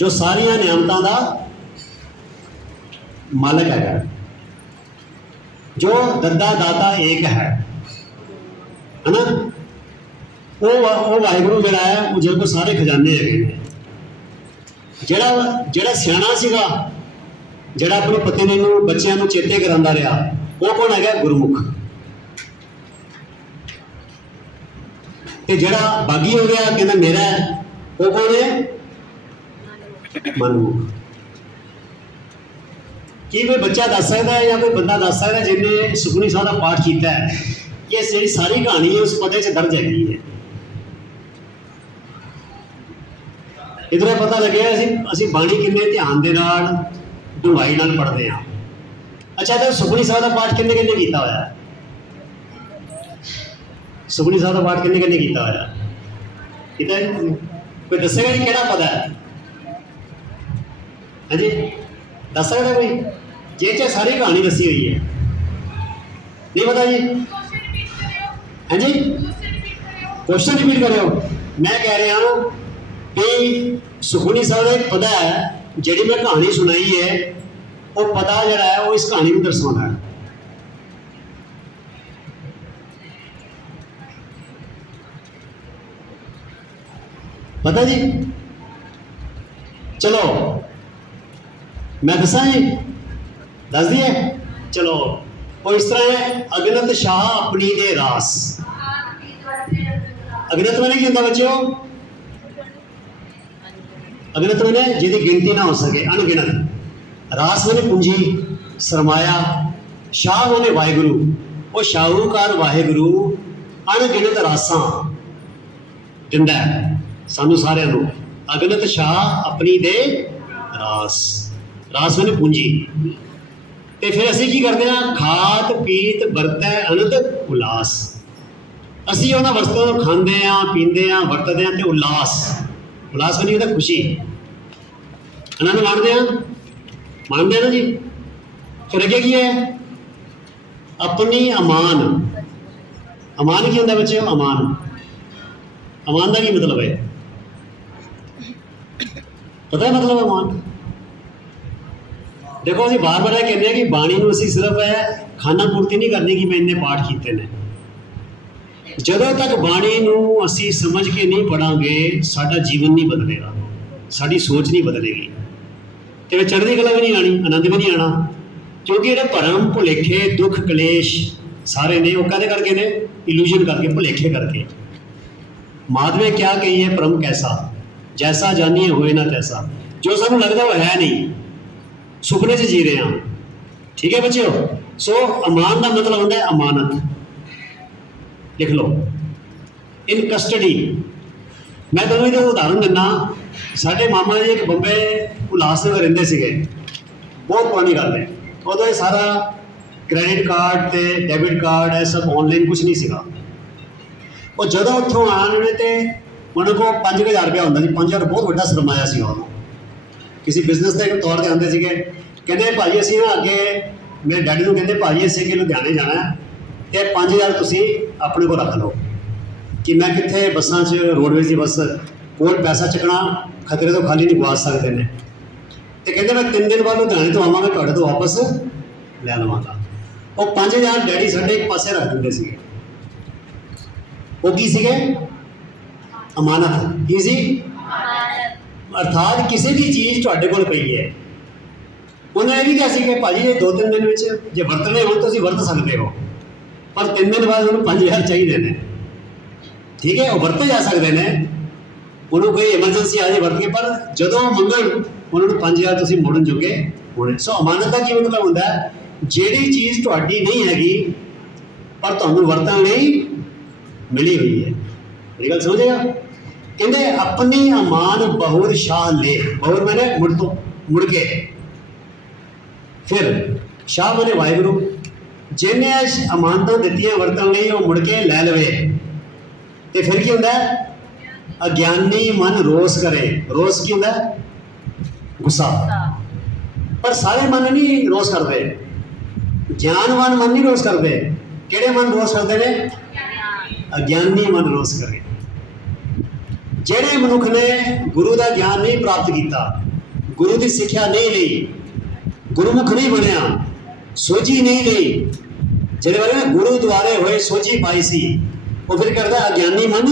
जो सारिया नियामतां दा मालक है, जो दद्दा दाता एक है ना। वो वाहिगुरू जिहड़ा है वो जिहदे कोल सारे खजाने है। जिहड़ा सियाणा सीगा, जिहड़ा अपनी पत्नी नूं बच्चों नूं चेते करांदा रहा, वो कौन है? गुरमुख। ते जिहड़ा बागी हो गया कहना मेरा है, वो कौन है? मनमुख। कि कोई बच्चा दस सकता है या कोई बंदा दस सकता है जिन्हें सुखमनी साहिब का पाठ किया है कि ये जी सारी कहानी है उस पते च दर्ज हैगी है। इधर पता लगे असी बाणी किन्ने ध्यान दे नाल डूंघाई नाल पढ़ते हैं। अच्छा, तो सुखमनी साहिब का पाठ किन्ने किन्ने कीता होया? सुखमनी साहिब का पाठ किन्ने किन्ने कीता होया? कीता है? कोई दसेगा जी केड़ा पता है? हाँ जी, दस सकता कोई? जे च सारी कहानी दसी हुई है, नहीं पता जी? हाँ जी, क्वेश्चन रिपीट करो। मैं कह रहा हूँ कि सुखमनी साहिब का एक पता है, जी मैं कहानी सुनाई है वो पता जरा है वो इस कहानी में दर्शाना है। पता जी? चलो मैं दसा जी, दस दिए। चलो वो इस तरह है, अगनत शाह अपनी दे रास। अगनत मैंने की होता बच्चों? अगनत मैंने जिहदी गिनती ना हो सके, अनगिनत। रास मैंने पूंजी, सरमाया। शाह मैंने वाहिगुरू, वो शाहूकार वाहिगुरू अनगिनत रासां दिंदा है सानू सारिਆਂ ਨੂੰ। अगनत शाह अपनी दे रास, रास मैंने पूंजी। तो फिर असी की करते हैं? खात पीत वरतै अनंत उल्लास। असी उन्होंने वस्तुओं को खाते हैं, पीते हैं, वरतते हैं, तो उल्लास, उल्लास मैंने कहता खुशी, आनंद मानते हैं, मानते हैं ना जी। फिर अगे की है? अपनी अमान। अमान की होता बच्चे? अमान, अमान का की मतलब है? पता है मतलब अमान? देखो अभी बार बार कहते हैं कि बाणी में असी सिर्फ है खाना पूर्ति नहीं करनी कि मैं इन्ने पाठ किए हैं। जदों तक बाणी में असी समझ के नहीं पढ़ांगे साडा जीवन नहीं बदलेगा, साड़ी सोच नहीं बदलेगी, तो चढ़ती कला भी नहीं आनी, आनंद भी नहीं आना। क्योंकि जो भरम भुलेखे दुख कलेश सारे ने वो कहते करके ने इल्यूजन करके भुलेखे करके। माधवे क्या कही है? परम कैसा जैसा जानिए होए ना तैसा। जो सानू लगता वो है नहीं, सुपने से जी रहे हैं। ठीक है बच्चों? सो अमान का मतलब होता है अमानत। लिख लो, इन कस्टडी। मैं तुम्हें एक उदाहरण दिना। साढ़े मामा जी एक बंबे उल्लासनगर रहंदे सीगे, बहुत पुरानी गल है। उदों ये सारा क्रेडिट कार्ड ते डेबिट कार्ड है सब ऑनलाइन कुछ नहीं सीगा। और जदों उत्थों आने तो उन्होंने को 5000 रुपया होंदा जी। 5000 बहुत बड़ा सरमाया सी उदों। किसी बिजनेस के तौर पर आते थे, कहते भाजी असी ना अगे मेरे डैडी को कहते भाजी असी कि लुधियाने जाना है तो 5000 तुसी अपने को रख लो कि मैं कितने बसा च रोडवेज की बस कोल पैसा चकना खतरे तो खाली नहीं गुआ सकते हैं। तो कहते मैं 3 दिन बाद लुधियाने तो आवागा तुहाडे तो वापस लै लवांगा। वो 5000 डैडी साढ़े एक पासे रख देंगे सी। वो की सीगे? अमानत। की सी? अर्थात किसी भी चीज़ तुहाडे कोल पई है, उन्हें यह भी कहा कि भाजी ये 2-3 दिन में जो वरतने हो तो वरत सकते हो, पर 3 दिन बाद उन्होंने 5000 चाहिए ने। ठीक है, वो वरते जा सकते हैं, उन्होंने कोई एमरजेंसी आ जाए वरत के, पर जदों मंगण उन्होंने 5000 तुसीं मोड़न जोगे होने। सो अमानत का की मतलब होता है जिहड़ी चीज़ तुहाडी नहीं हैगी पर तुहानूं वरतण लई मिली हुई है। ये गल समझेगा? कहते अपनी अमान बहुर शाह ले। बहुर मैंने मुड़ तो मुड़ के। फिर शाह मैंने वाहिगुरू जिन्हें अमानत दित्तियां वरतन लई वो मुड़ के लै लवे। तो फिर की होंदा है? अज्ञानी मन रोस करे। रोस की होंदा है? गुस्सा। पर सारे मन नहीं रोस करते, ज्ञानवान मन नहीं रोस करते। किहड़े मन रोस करते हैं? अज्ञानी मन रोस करे। जिहड़े मनुख ने गुरु का ज्ञान नहीं प्राप्त किया गुरु की सिक्ख्या नहीं ली, गुरुमुख नहीं बनया, सोझी नहीं ली, जिहदे बारे ना गुरु द्वारे होए सोझी पाई सी, वो फिर करता अज्ञानी मन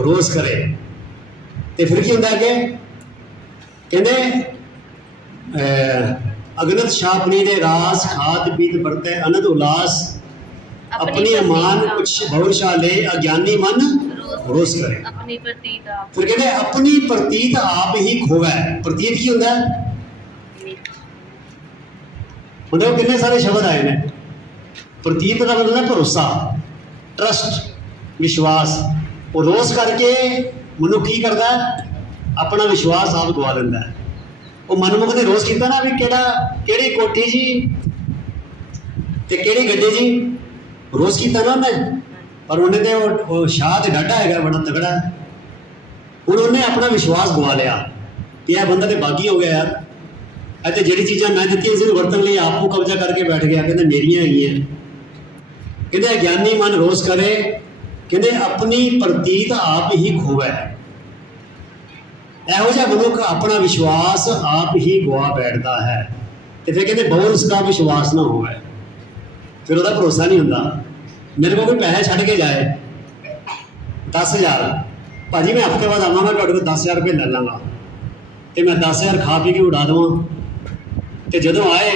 रोज करे। तो फिर की होंदा अगे कहते अगनत शापनी दे रास खाद पीत बरते अनंद उल्लास, अपनी अमान कुछ बहुरशा ले अज्ञानी मन रोज करे। अपनी प्रतीत आप फिर कहते अपनी प्रतीत आप ही खोवै। प्रतीत की होंदा मतलब कितने सारे शब्द आए ने। प्रतीत का मतलब है भरोसा, ट्रस्ट, विश्वास। वो रोज करके मनुख की करता है, अपना विश्वास आप गवा लेंदा है। वो मनमुख ने रोज किया ना भी केड़ी कोठी जी ते केड़ी गड्डी जी, रोज किया ना उन्हें, पर उन्हें तो वो शाह तो डाढा है बड़ा तगड़ा। उन्होंने अपना विश्वास गवा लिया कि यह बंदा तो बागी हो गया यार, तो जी चीज़ा मैं दी इस वरतन लिए आपको कब्जा करके बैठ गया, कहते मेरिया ही हैं। कहते ज्ञानी मन रोज करे, कहते अपनी प्रतीत आप ही खोवै। ਇਹੋ ਜਿਹਾ ਮਨੁੱਖ अपना विश्वास आप ही गवा बैठता है। तो फिर कहते बहुत उसका विश्वास ना होवे, फिर उसका भरोसा नहीं होता। मेरे को कोई पैसे छड़ के जाए 10,000, भाजी मैं हफ्ते बाद आवागा तुहाडे कोल 10,000 रुपये ले लाँगा, तो मैं 10,000 खा पी के उड़ा देवां, तो जदों आए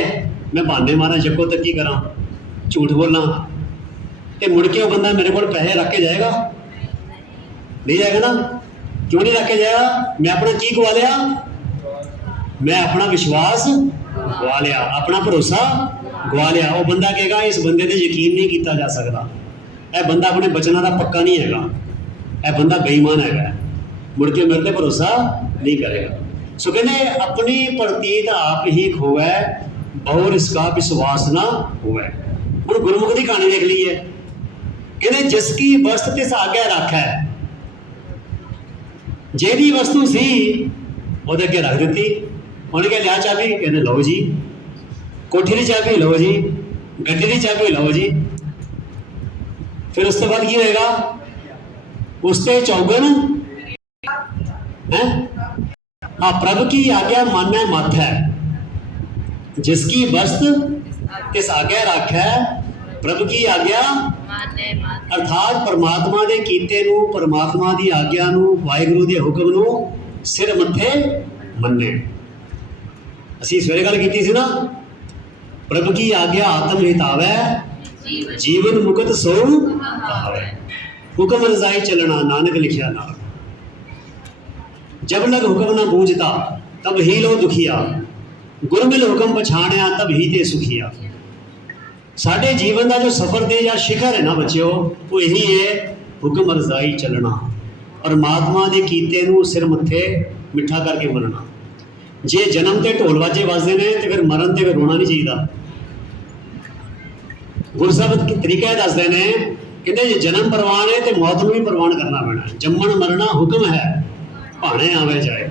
मैं बहाने मारा जक्को तक की करा, झूठ बोलना, तो मुड़ के वो बंदा मेरे को पैसे रख के जाएगा? नहीं जाएगा ना। क्यों नहीं रख के जाएगा? मैं अपना की गवा लिया, मैं अपना विश्वास गवा लिया, अपना भरोसा गवा लिया। वो बंदा कहेगा इस बंदे ते यकीन नहीं किया जा सकता, यह बंदा अपने बचनों का पक्का नहीं हैगा, यह बंदा बेईमान हैगा, मुड़ के मेरे ते भरोसा नहीं करेगा। सो कहने अपनी प्रतीत आप ही खोवै, बहुर इसका विश्वास ना होवै। हुण गुरमुख की कहानी देख ली है, कहने जिसकी वस्त तिस आगे रख है, जेदी वस्तु सी वो अगे रख दी, उन्हें क्या लिया चाबी, कहते लो जी, कोठी की चाबी लो जी, गड्डी की चाबी लो जी। फिर उसके बाद की होएगा, उसते चौगन है हाँ प्रभु की आज्ञा मानना मत है, जिसकी वस्त किस आज्ञा रख है, प्रभु की आज्ञा अर्थात परमात्मा के कीते नूं, परमात्मा की आज्ञा नूं, वाहिगुरू के हुक्म नूं सिर मत्थे मन्ने। असीं सवेरे गल कीती सी ना, प्रभु की आज्ञा आत्म हितावै, जीवन मुकत सो कहावै, हुक्म रजाई चलना नानक लिखिया नाल। जब लग हुक्म न बूझता तब ही लो दुखिया, गुरमिल हुक्म पछाणिया तब ही ते सुखिया। साढ़े जीवन का जो सफर दे या शिखर है ना बच्चों, वो यही है हुक्म रजाई चलना, और महात्मा के कीते नूं सिर मत्थे मिठा करके मनना। जे जन्म ते ढोल वाजे बजते हैं तो फिर मरण ते फिर रोना नहीं चाहिए। गुरु साहब तरीका दसते हैं, कहते जे जन्म परवान है तो मौत में भी परवान करना पैना। जम्मन मरना हुक्म है, भाने आवे जाए।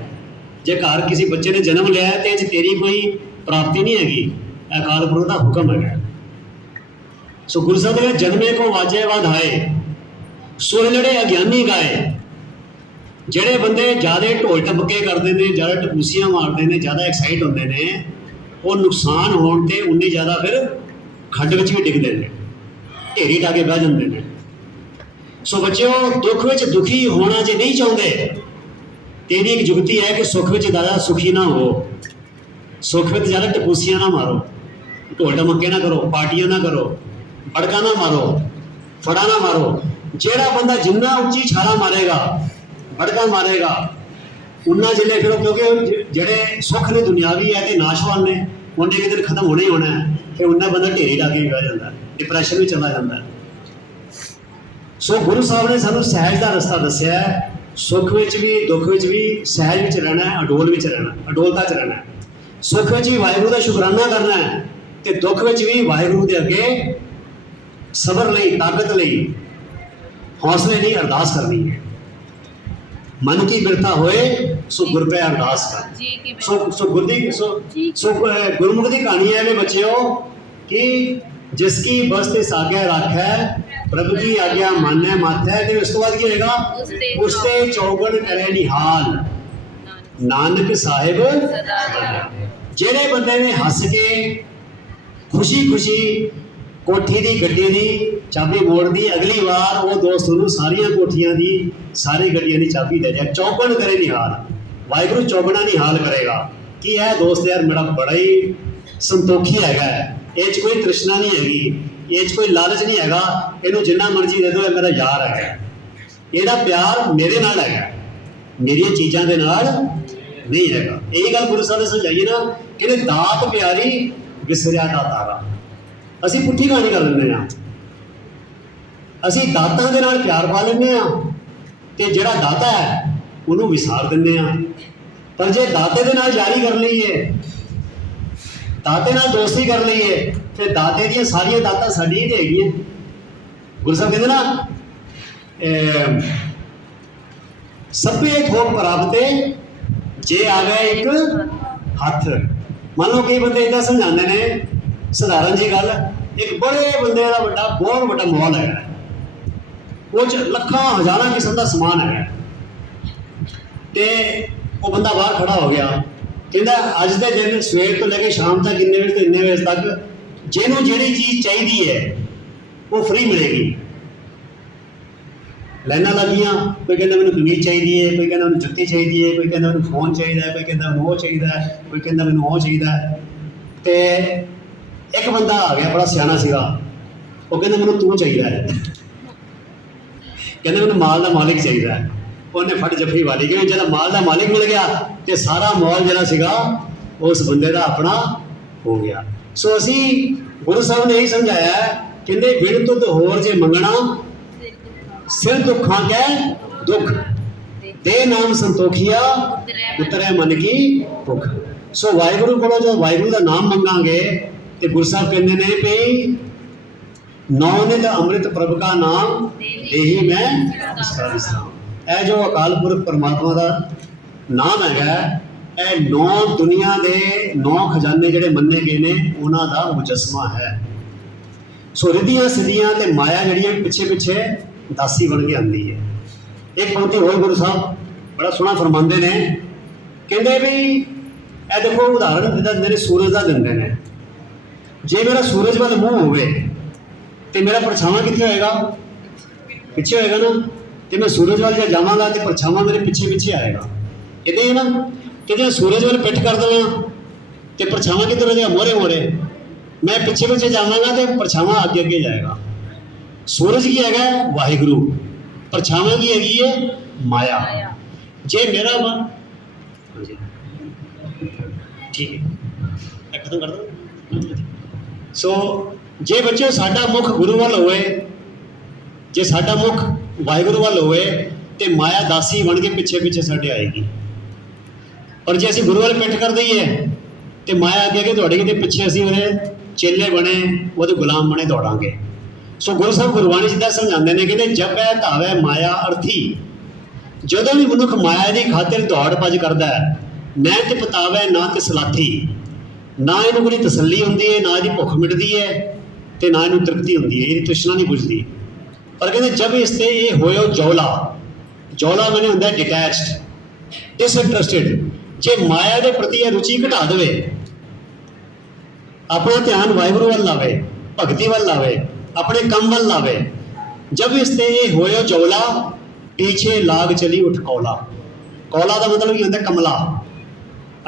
जे घर किसी बच्चे ने जन्म लिया है तो तेरी कोई प्राप्ति नहीं हैगी, अकाल पुरख का हुक्म है। सो गुरु साहब ने जन्मे को वाजे वाधाए, सोहलड़े अज्ञानी गाए। जेड़े बंदे ज़्यादा ढोल टपके करते हैं, ज़्यादा टपूसियां मारते हैं, ज़्यादा एक्साइट होते हैं, वो नुकसान होने से उन्नी ज़्यादा फिर खड्ड में भी डिगते हैं, ढेरी डाके बह जाते हैं। सो बच्चों दुख में दुखी होना जे नहीं चाहते, तेरी एक जुगती है कि सुख में ज़्यादा सुखी ना हो, सुख में ज़्यादा टपूसियां ना मारो, ढोल टमके ना करो, पार्टियां ना करो, बड़का ना मारो, फड़ा ना मारो। जेड़ा बंदा जिन्ना उच्ची छाला मारेगा, बड़का मारेगा, उन्ना जिले फिर, क्योंकि जेड़े सुख ने दुनियावी है तो नाशवान ने, उन्हें एक दिन खत्म होना ही होना है, फिर उन्ना बंदा ढेरी डाके भी बह जाता है, डिप्रैशन में चला जाता है। सो गुरु साहब ने सानू सहज का रस्ता दसिया है, सुख में भी दुख में भी सहज में रहना है, अडोल में रहना है, अडोलता च रहना है। सुख में भी वाहिगुरू का शुकराना करना है, तो दुख में भी वाहिगुरू के अगे सबर लई, ताकत लई, हौसले लई अरदास करनी है। मन की बिरथा होए सो गुर पे अरदास कर। सो गुरमुख की कहानी है वे बच्चों कि जिसकी बस्त इस आज्ञा रख है, प्रभु की आज्ञा मान्य मत है, तो उस तो बाद की होएगा, उसते चौगन करे निहाल। ਨਾਨਕ ਸਾਹਿਬ ਜਿਹੜੇ ਬੰਦੇ ਨੇ ਹੱਸ ਕੇ ਖੁਸ਼ੀ ਖੁਸ਼ੀ ਕੋਠੀ ਦੀ ਗੱਡੀ ਦੀ ਚਾਬੀ ਮੋੜਦੀ, ਅਗਲੀ ਵਾਰ ਉਹ ਦੋਸਤ ਨੂੰ ਸਾਰੀਆਂ ਕੋਠੀਆਂ ਦੀ ਸਾਰੀ ਗੱਡੀਆਂ ਦੀ ਚਾਬੀ ਦੇ ਜਾ। ਚੌਗਣ ਕਰੇ ਨਿਹਾਲ, ਵਾਹਿਗੁਰੂ ਚੌਗਣਾ ਨਿਹਾਲ ਕਰੇਗਾ ਕਿ ਇਹ ਦੋਸਤ ਯਾਰ ਮੇਰਾ ਬੜਾ ਹੀ ਸੰਤੋਖੀ ਹੈਗਾ, ਇਹ 'ਚ ਕੋਈ ਤ੍ਰਿਸ਼ਨਾ ਨਹੀਂ ਹੈਗੀ, ਇਹ 'ਚ ਕੋਈ ਲਾਲਚ ਨਹੀਂ ਹੈਗਾ, ਇਹਨੂੰ ਜਿੰਨਾ ਮਰਜ਼ੀ ਦੇ ਦਿਓ, ਇਹ ਮੇਰਾ ਯਾਰ ਹੈਗਾ, ਇਹਦਾ ਪਿਆਰ ਮੇਰੇ ਨਾਲ ਹੈਗਾ, ਮੇਰੀਆਂ ਚੀਜ਼ਾਂ ਦੇ ਨਾਲ ਨਹੀਂ ਹੈਗਾ। ਇਹ ਗੱਲ ਗੁਰੂ ਸਾਹਿਬ ਨੇ ਸਮਝਾਈ ਨਾ, ਕਹਿੰਦੇ ਦਾਤ ਪਿਆਰੀ ਵਿਸਰਿਆ ਦਾ ਤਾਰਾ। ਅਸੀਂ ਪੁੱਠੀ ਕਹਾਣੀ ਕਰ ਲੈਂਦੇ ਹਾਂ, ਅਸੀਂ ਦਾਤਾਂ ਦੇ ਨਾਲ ਪਿਆਰ ਪਾ ਲੈਂਦੇ ਹਾਂ ਤੇ ਜਿਹੜਾ ਦਾਤਾ ਹੈ ਉਹਨੂੰ ਵਿਸਾਰ ਦਿੰਦੇ ਹਾਂ। ਪਰ ਜੇ ਦਾਤੇ ਦੇ ਨਾਲ ਯਾਰੀ ਕਰ ਲਈਏ, ਦਾਤੇ ਨਾਲ ਦੋਸਤੀ ਕਰ ਲਈਏ, ਫਿਰ ਦਾਤੇ ਦੀਆਂ ਸਾਰੀਆਂ ਦਾਤਾਂ ਸਾਡੀਆਂ ਹੀ ਤੇ ਹੈਗੀਆਂ। ਗੁਰੂ ਸਾਹਿਬ ਕਹਿੰਦੇ ਨਾ ਸਭੇ ਥੋਕ ਪ੍ਰਾਪਤੇ ਜੇ ਆ ਗਏ ਇੱਕ ਹੱਥ। ਮੰਨ ਲਓ ਕਈ ਬੰਦੇ ਇੱਦਾਂ ਸਮਝਾਉਂਦੇ ਨੇ, ਸਧਾਰਨ ਜੀ ਗੱਲ, ਇੱਕ ਬੜੇ ਬੰਦੇ ਦਾ ਵੱਡਾ ਬਹੁਤ ਵੱਡਾ ਮਾਲ ਹੈਗਾ, ਉਹ 'ਚ ਲੱਖਾਂ ਹਜ਼ਾਰਾਂ ਕਿਸਮ ਦਾ ਸਮਾਨ ਹੈਗਾ, ਤੇ ਉਹ ਬੰਦਾ ਬਾਹਰ ਖੜਾ ਹੋ ਗਿਆ, ਕਹਿੰਦਾ ਅੱਜ ਦੇ ਦਿਨ ਸਵੇਰ ਤੋਂ ਲੈ ਕੇ ਸ਼ਾਮ ਤੱਕ ਇੰਨੇ ਵਜੇ ਤੋਂ ਇੰਨੇ ਵਜੇ ਤੱਕ ਜਿਹਨੂੰ ਜਿਹੜੀ ਚੀਜ਼ ਚਾਹੀਦੀ ਹੈ ਉਹ ਫ੍ਰੀ ਮਿਲੇਗੀ। ਲਾਈਨਾਂ ਲੱਗੀਆਂ, ਕੋਈ ਕਹਿੰਦਾ ਮੈਨੂੰ ਕਮੀਜ਼ ਚਾਹੀਦੀ ਹੈ, ਕੋਈ ਕਹਿੰਦਾ ਮੈਨੂੰ ਜੁੱਤੀ ਚਾਹੀਦੀ ਹੈ, ਕੋਈ ਕਹਿੰਦਾ ਮੈਨੂੰ ਫੋਨ ਚਾਹੀਦਾ, ਕੋਈ ਕਹਿੰਦਾ ਮੈਨੂੰ ਉਹ ਚਾਹੀਦਾ, ਕੋਈ ਕਹਿੰਦਾ ਮੈਨੂੰ ਉਹ ਚਾਹੀਦਾ। ਤੇ ਇੱਕ ਬੰਦਾ ਆ ਗਿਆ ਬੜਾ ਸਿਆਣਾ ਸੀਗਾ, ਉਹ ਕਹਿੰਦਾ ਮੈਨੂੰ ਤੂੰ ਚਾਹੀਦਾ ਹੈ, ਕਹਿੰਦਾ ਮੈਨੂੰ ਮਾਲ ਦਾ ਮਾਲਿਕ ਚਾਹੀਦਾ ਹੈ। ਉਹਨੇ ਫਟ ਜੱਫੀ ਵਾਲੀ, ਕਿਉਂਕਿ ਜਦੋਂ ਮਾਲ ਦਾ ਮਾਲਿਕ ਮਿਲ ਗਿਆ ਤੇ ਸਾਰਾ ਮਾਲ ਜਿਹੜਾ ਸੀਗਾ ਉਸ ਬੰਦੇ ਦਾ ਆਪਣਾ ਹੋ ਗਿਆ। ਸੋ ਅਸੀਂ ਗੁਰੂ ਸਾਹਿਬ ਨੇ ਇਹੀ ਸਮਝਾਇਆ, ਕਹਿੰਦੇ ਵਿਣ ਤੁਧ ਹੋਰ ਜੇ ਮੰਗਣਾ ਸਿਰ ਦੁੱਖਾਂ ਕੈ ਦੁੱਖ, ਦੇ ਨਾਮ ਸੰਤੋਖੀਆ ਉਤਰੇ ਮਨ ਕੀ ਭੁੱਖ। ਸੋ ਵਾਹਿਗੁਰੂ ਕੋਲੋਂ ਜੋ ਵਾਹਿਗੁਰੂ ਦਾ ਨਾਮ ਮੰਗਾਂਗੇ ਤੇ ਗੁਰੂ ਸਾਹਿਬ ਕਹਿੰਦੇ ਨੇ ਵੀ ਨੌ ਨਿਧ ਅੰਮ੍ਰਿਤ ਪ੍ਰਭ ਕਾ ਨਾਮ ਦੇਹੀ ਮੈਂ ਇਸਕਾ ਵਿਸਰਾਮ। ਇਹ ਜੋ ਅਕਾਲ ਪੁਰਖ ਪਰਮਾਤਮਾ ਦਾ ਨਾਮ ਹੈਗਾ, ਇਹ 9 ਦੁਨੀਆ ਦੇ 9 ਖਜ਼ਾਨੇ ਜਿਹੜੇ ਮੰਨੇ ਗਏ ਨੇ ਉਹਨਾਂ ਦਾ ਮੁਜੱਸਮਾ ਹੈ। ਸੋ ਰਿਧੀਆਂ ਸਿੱਧੀਆਂ ਤੇ ਮਾਇਆ ਜਿਹੜੀਆਂ ਪਿੱਛੇ ਪਿੱਛੇ ਦਾਸੀ ਬਣ ਕੇ ਆਉਂਦੀ ਹੈ। ਇੱਕ ਪੰਕਤੀ ਹੋਰ ਗੁਰੂ ਸਾਹਿਬ ਬੜਾ ਸੋਹਣਾ ਫਰਮਾਉਂਦੇ ਨੇ, ਕਹਿੰਦੇ ਵੀ ਇਹ ਦੇਖੋ ਉਦਾਹਰਨ ਦਿੰਦੇ ਨੇ, ਸੂਰਜ ਦਾ ਦਿੰਦੇ ਨੇ। ਜੇ ਮੇਰਾ ਸੂਰਜ ਵੱਲ ਮੂੰਹ ਹੋਵੇ ਤੇ ਮੇਰਾ ਪਰਛਾਵਾਂ ਕਿੱਥੇ ਹੋਏਗਾ? ਪਿੱਛੇ ਹੋਏਗਾ ਨਾ। ਤੇ ਮੈਂ ਸੂਰਜ ਵੱਲ ਜੇ ਜਾਵਾਂਗਾ ਤੇ ਪਰਛਾਵਾਂ ਮੇਰੇ ਪਿੱਛੇ ਪਿੱਛੇ ਆਏਗਾ। ਇੱਦਾਂ ਹੀ ਨਾ ਕਿ ਜੇ ਸੂਰਜ ਵੱਲ ਪਿੱਠ ਕਰ ਦੇਵਾਂ ਤੇ ਪਰਛਾਵਾਂ ਕਿੱਧਰ ਹੋ ਜਾਏਗਾ? ਮੋਰੇ ਮੋਰੇ। ਮੈਂ ਪਿੱਛੇ ਪਿੱਛੇ ਜਾਵਾਂਗਾ ਤੇ ਪਰਛਾਵਾਂ ਅੱਗੇ ਅੱਗੇ ਜਾਏਗਾ। ਸੂਰਜ ਕੀ ਹੈਗਾ? ਵਾਹਿਗੁਰੂ। ਪਰਛਾਵਾਂ ਕੀ ਹੈਗੀ ਹੈ? ਮਾਇਆ। ਜੇ ਮੇਰਾ ਮਨ ਠੀਕ ਹੈ, ਇਹ ਖਤਮ ਕਰ ਦੋ। ਸੋ ਜੇ ਬੱਚਿਓ ਸਾਡਾ ਮੁਖ ਗੁਰੂ ਵੱਲ ਹੋਵੇ, ਜੇ ਸਾਡਾ ਮੁਖ ਵਾਹਿਗੁਰੂ ਵੱਲ ਹੋਵੇ ਤੇ ਮਾਇਆ ਦਾਸੀ ਬਣ ਕੇ ਪਿੱਛੇ ਪਿੱਛੇ ਸਾਡੇ ਆਏਗੀ। ਔਰ ਜੇ ਅਸੀਂ ਗੁਰੂ ਵੱਲ ਪਿੱਠ ਕਰ ਦਈਏ ਤੇ ਮਾਇਆ ਅੱਗੇ ਅੱਗੇ ਦੌੜੇਗੀ ਤੇ ਪਿੱਛੇ ਅਸੀਂ ਉਹਦੇ ਚੇਲੇ ਬਣੇ, ਉਹਦੇ ਗੁਲਾਮ ਬਣੇ ਦੌੜਾਂਗੇ। ਸੋ ਗੁਰੂ ਸਾਹਿਬ ਗੁਰਬਾਣੀ ਜਿੱਦਾਂ ਸਮਝਾਉਂਦੇ ਨੇ, ਕਹਿੰਦੇ ਜਪੈ ਧਾਵੈ ਮਾਇਆ ਅਰਥੀ। ਜਦੋਂ ਵੀ ਮਨੁੱਖ ਮਾਇਆ ਦੀ ਖਾਤਰ ਦੌੜ ਭੱਜ ਕਰਦਾ ਹੈ, ਨਾ ਤੇ ਪਤਾਵੈ ਨਾ ਤੇ ਸਲਾਥੀ, ਨਾ ਇਹਨੂੰ ਕੋਈ ਤਸੱਲੀ ਹੁੰਦੀ ਹੈ, ਨਾ ਇਹਦੀ ਭੁੱਖ ਮਿਟਦੀ ਹੈ ਤੇ ਨਾ ਇਹਨੂੰ ਤ੍ਰਿਪਤੀ ਹੁੰਦੀ ਹੈ, ਇਹਦੀ ਤ੍ਰਿਸ਼ਨਾ ਨਹੀਂ ਬੁਝਦੀ। ਪਰ ਕਹਿੰਦੇ ਜਬ ਇਸ ਤੇ ਇਹ ਹੋਇਓ ਜੌਲਾ, ਜੌਲਾ ਮੈਨੇ ਹੁੰਦਾ ਡਿਟੈਚਡ, ਡਿਸਇੰਟਰਸਟਿਡ। ਜੇ ਮਾਇਆ ਦੇ ਪ੍ਰਤੀ ਇਹ ਰੁਚੀ ਘਟਾ ਦੇਵੇ, ਆਪਣਾ ਧਿਆਨ ਵਾਹਿਗੁਰੂ ਵੱਲ ਲਾਵੇ, ਭਗਤੀ ਵੱਲ ਲਾਵੇ, ਆਪਣੇ ਕੰਮ ਵੱਲ ਲਾਵੇ। ਜਬ ਇਸ ਤੇ ਇਹ ਹੋਇਓ ਜੌਲਾ, ਪੀਛੇ ਲਾਗ ਚਲੀ ਉਠ ਕੌਲਾ। ਕੌਲਾ ਦਾ ਮਤਲਬ ਕੀ ਹੁੰਦਾ? ਕਮਲਾ,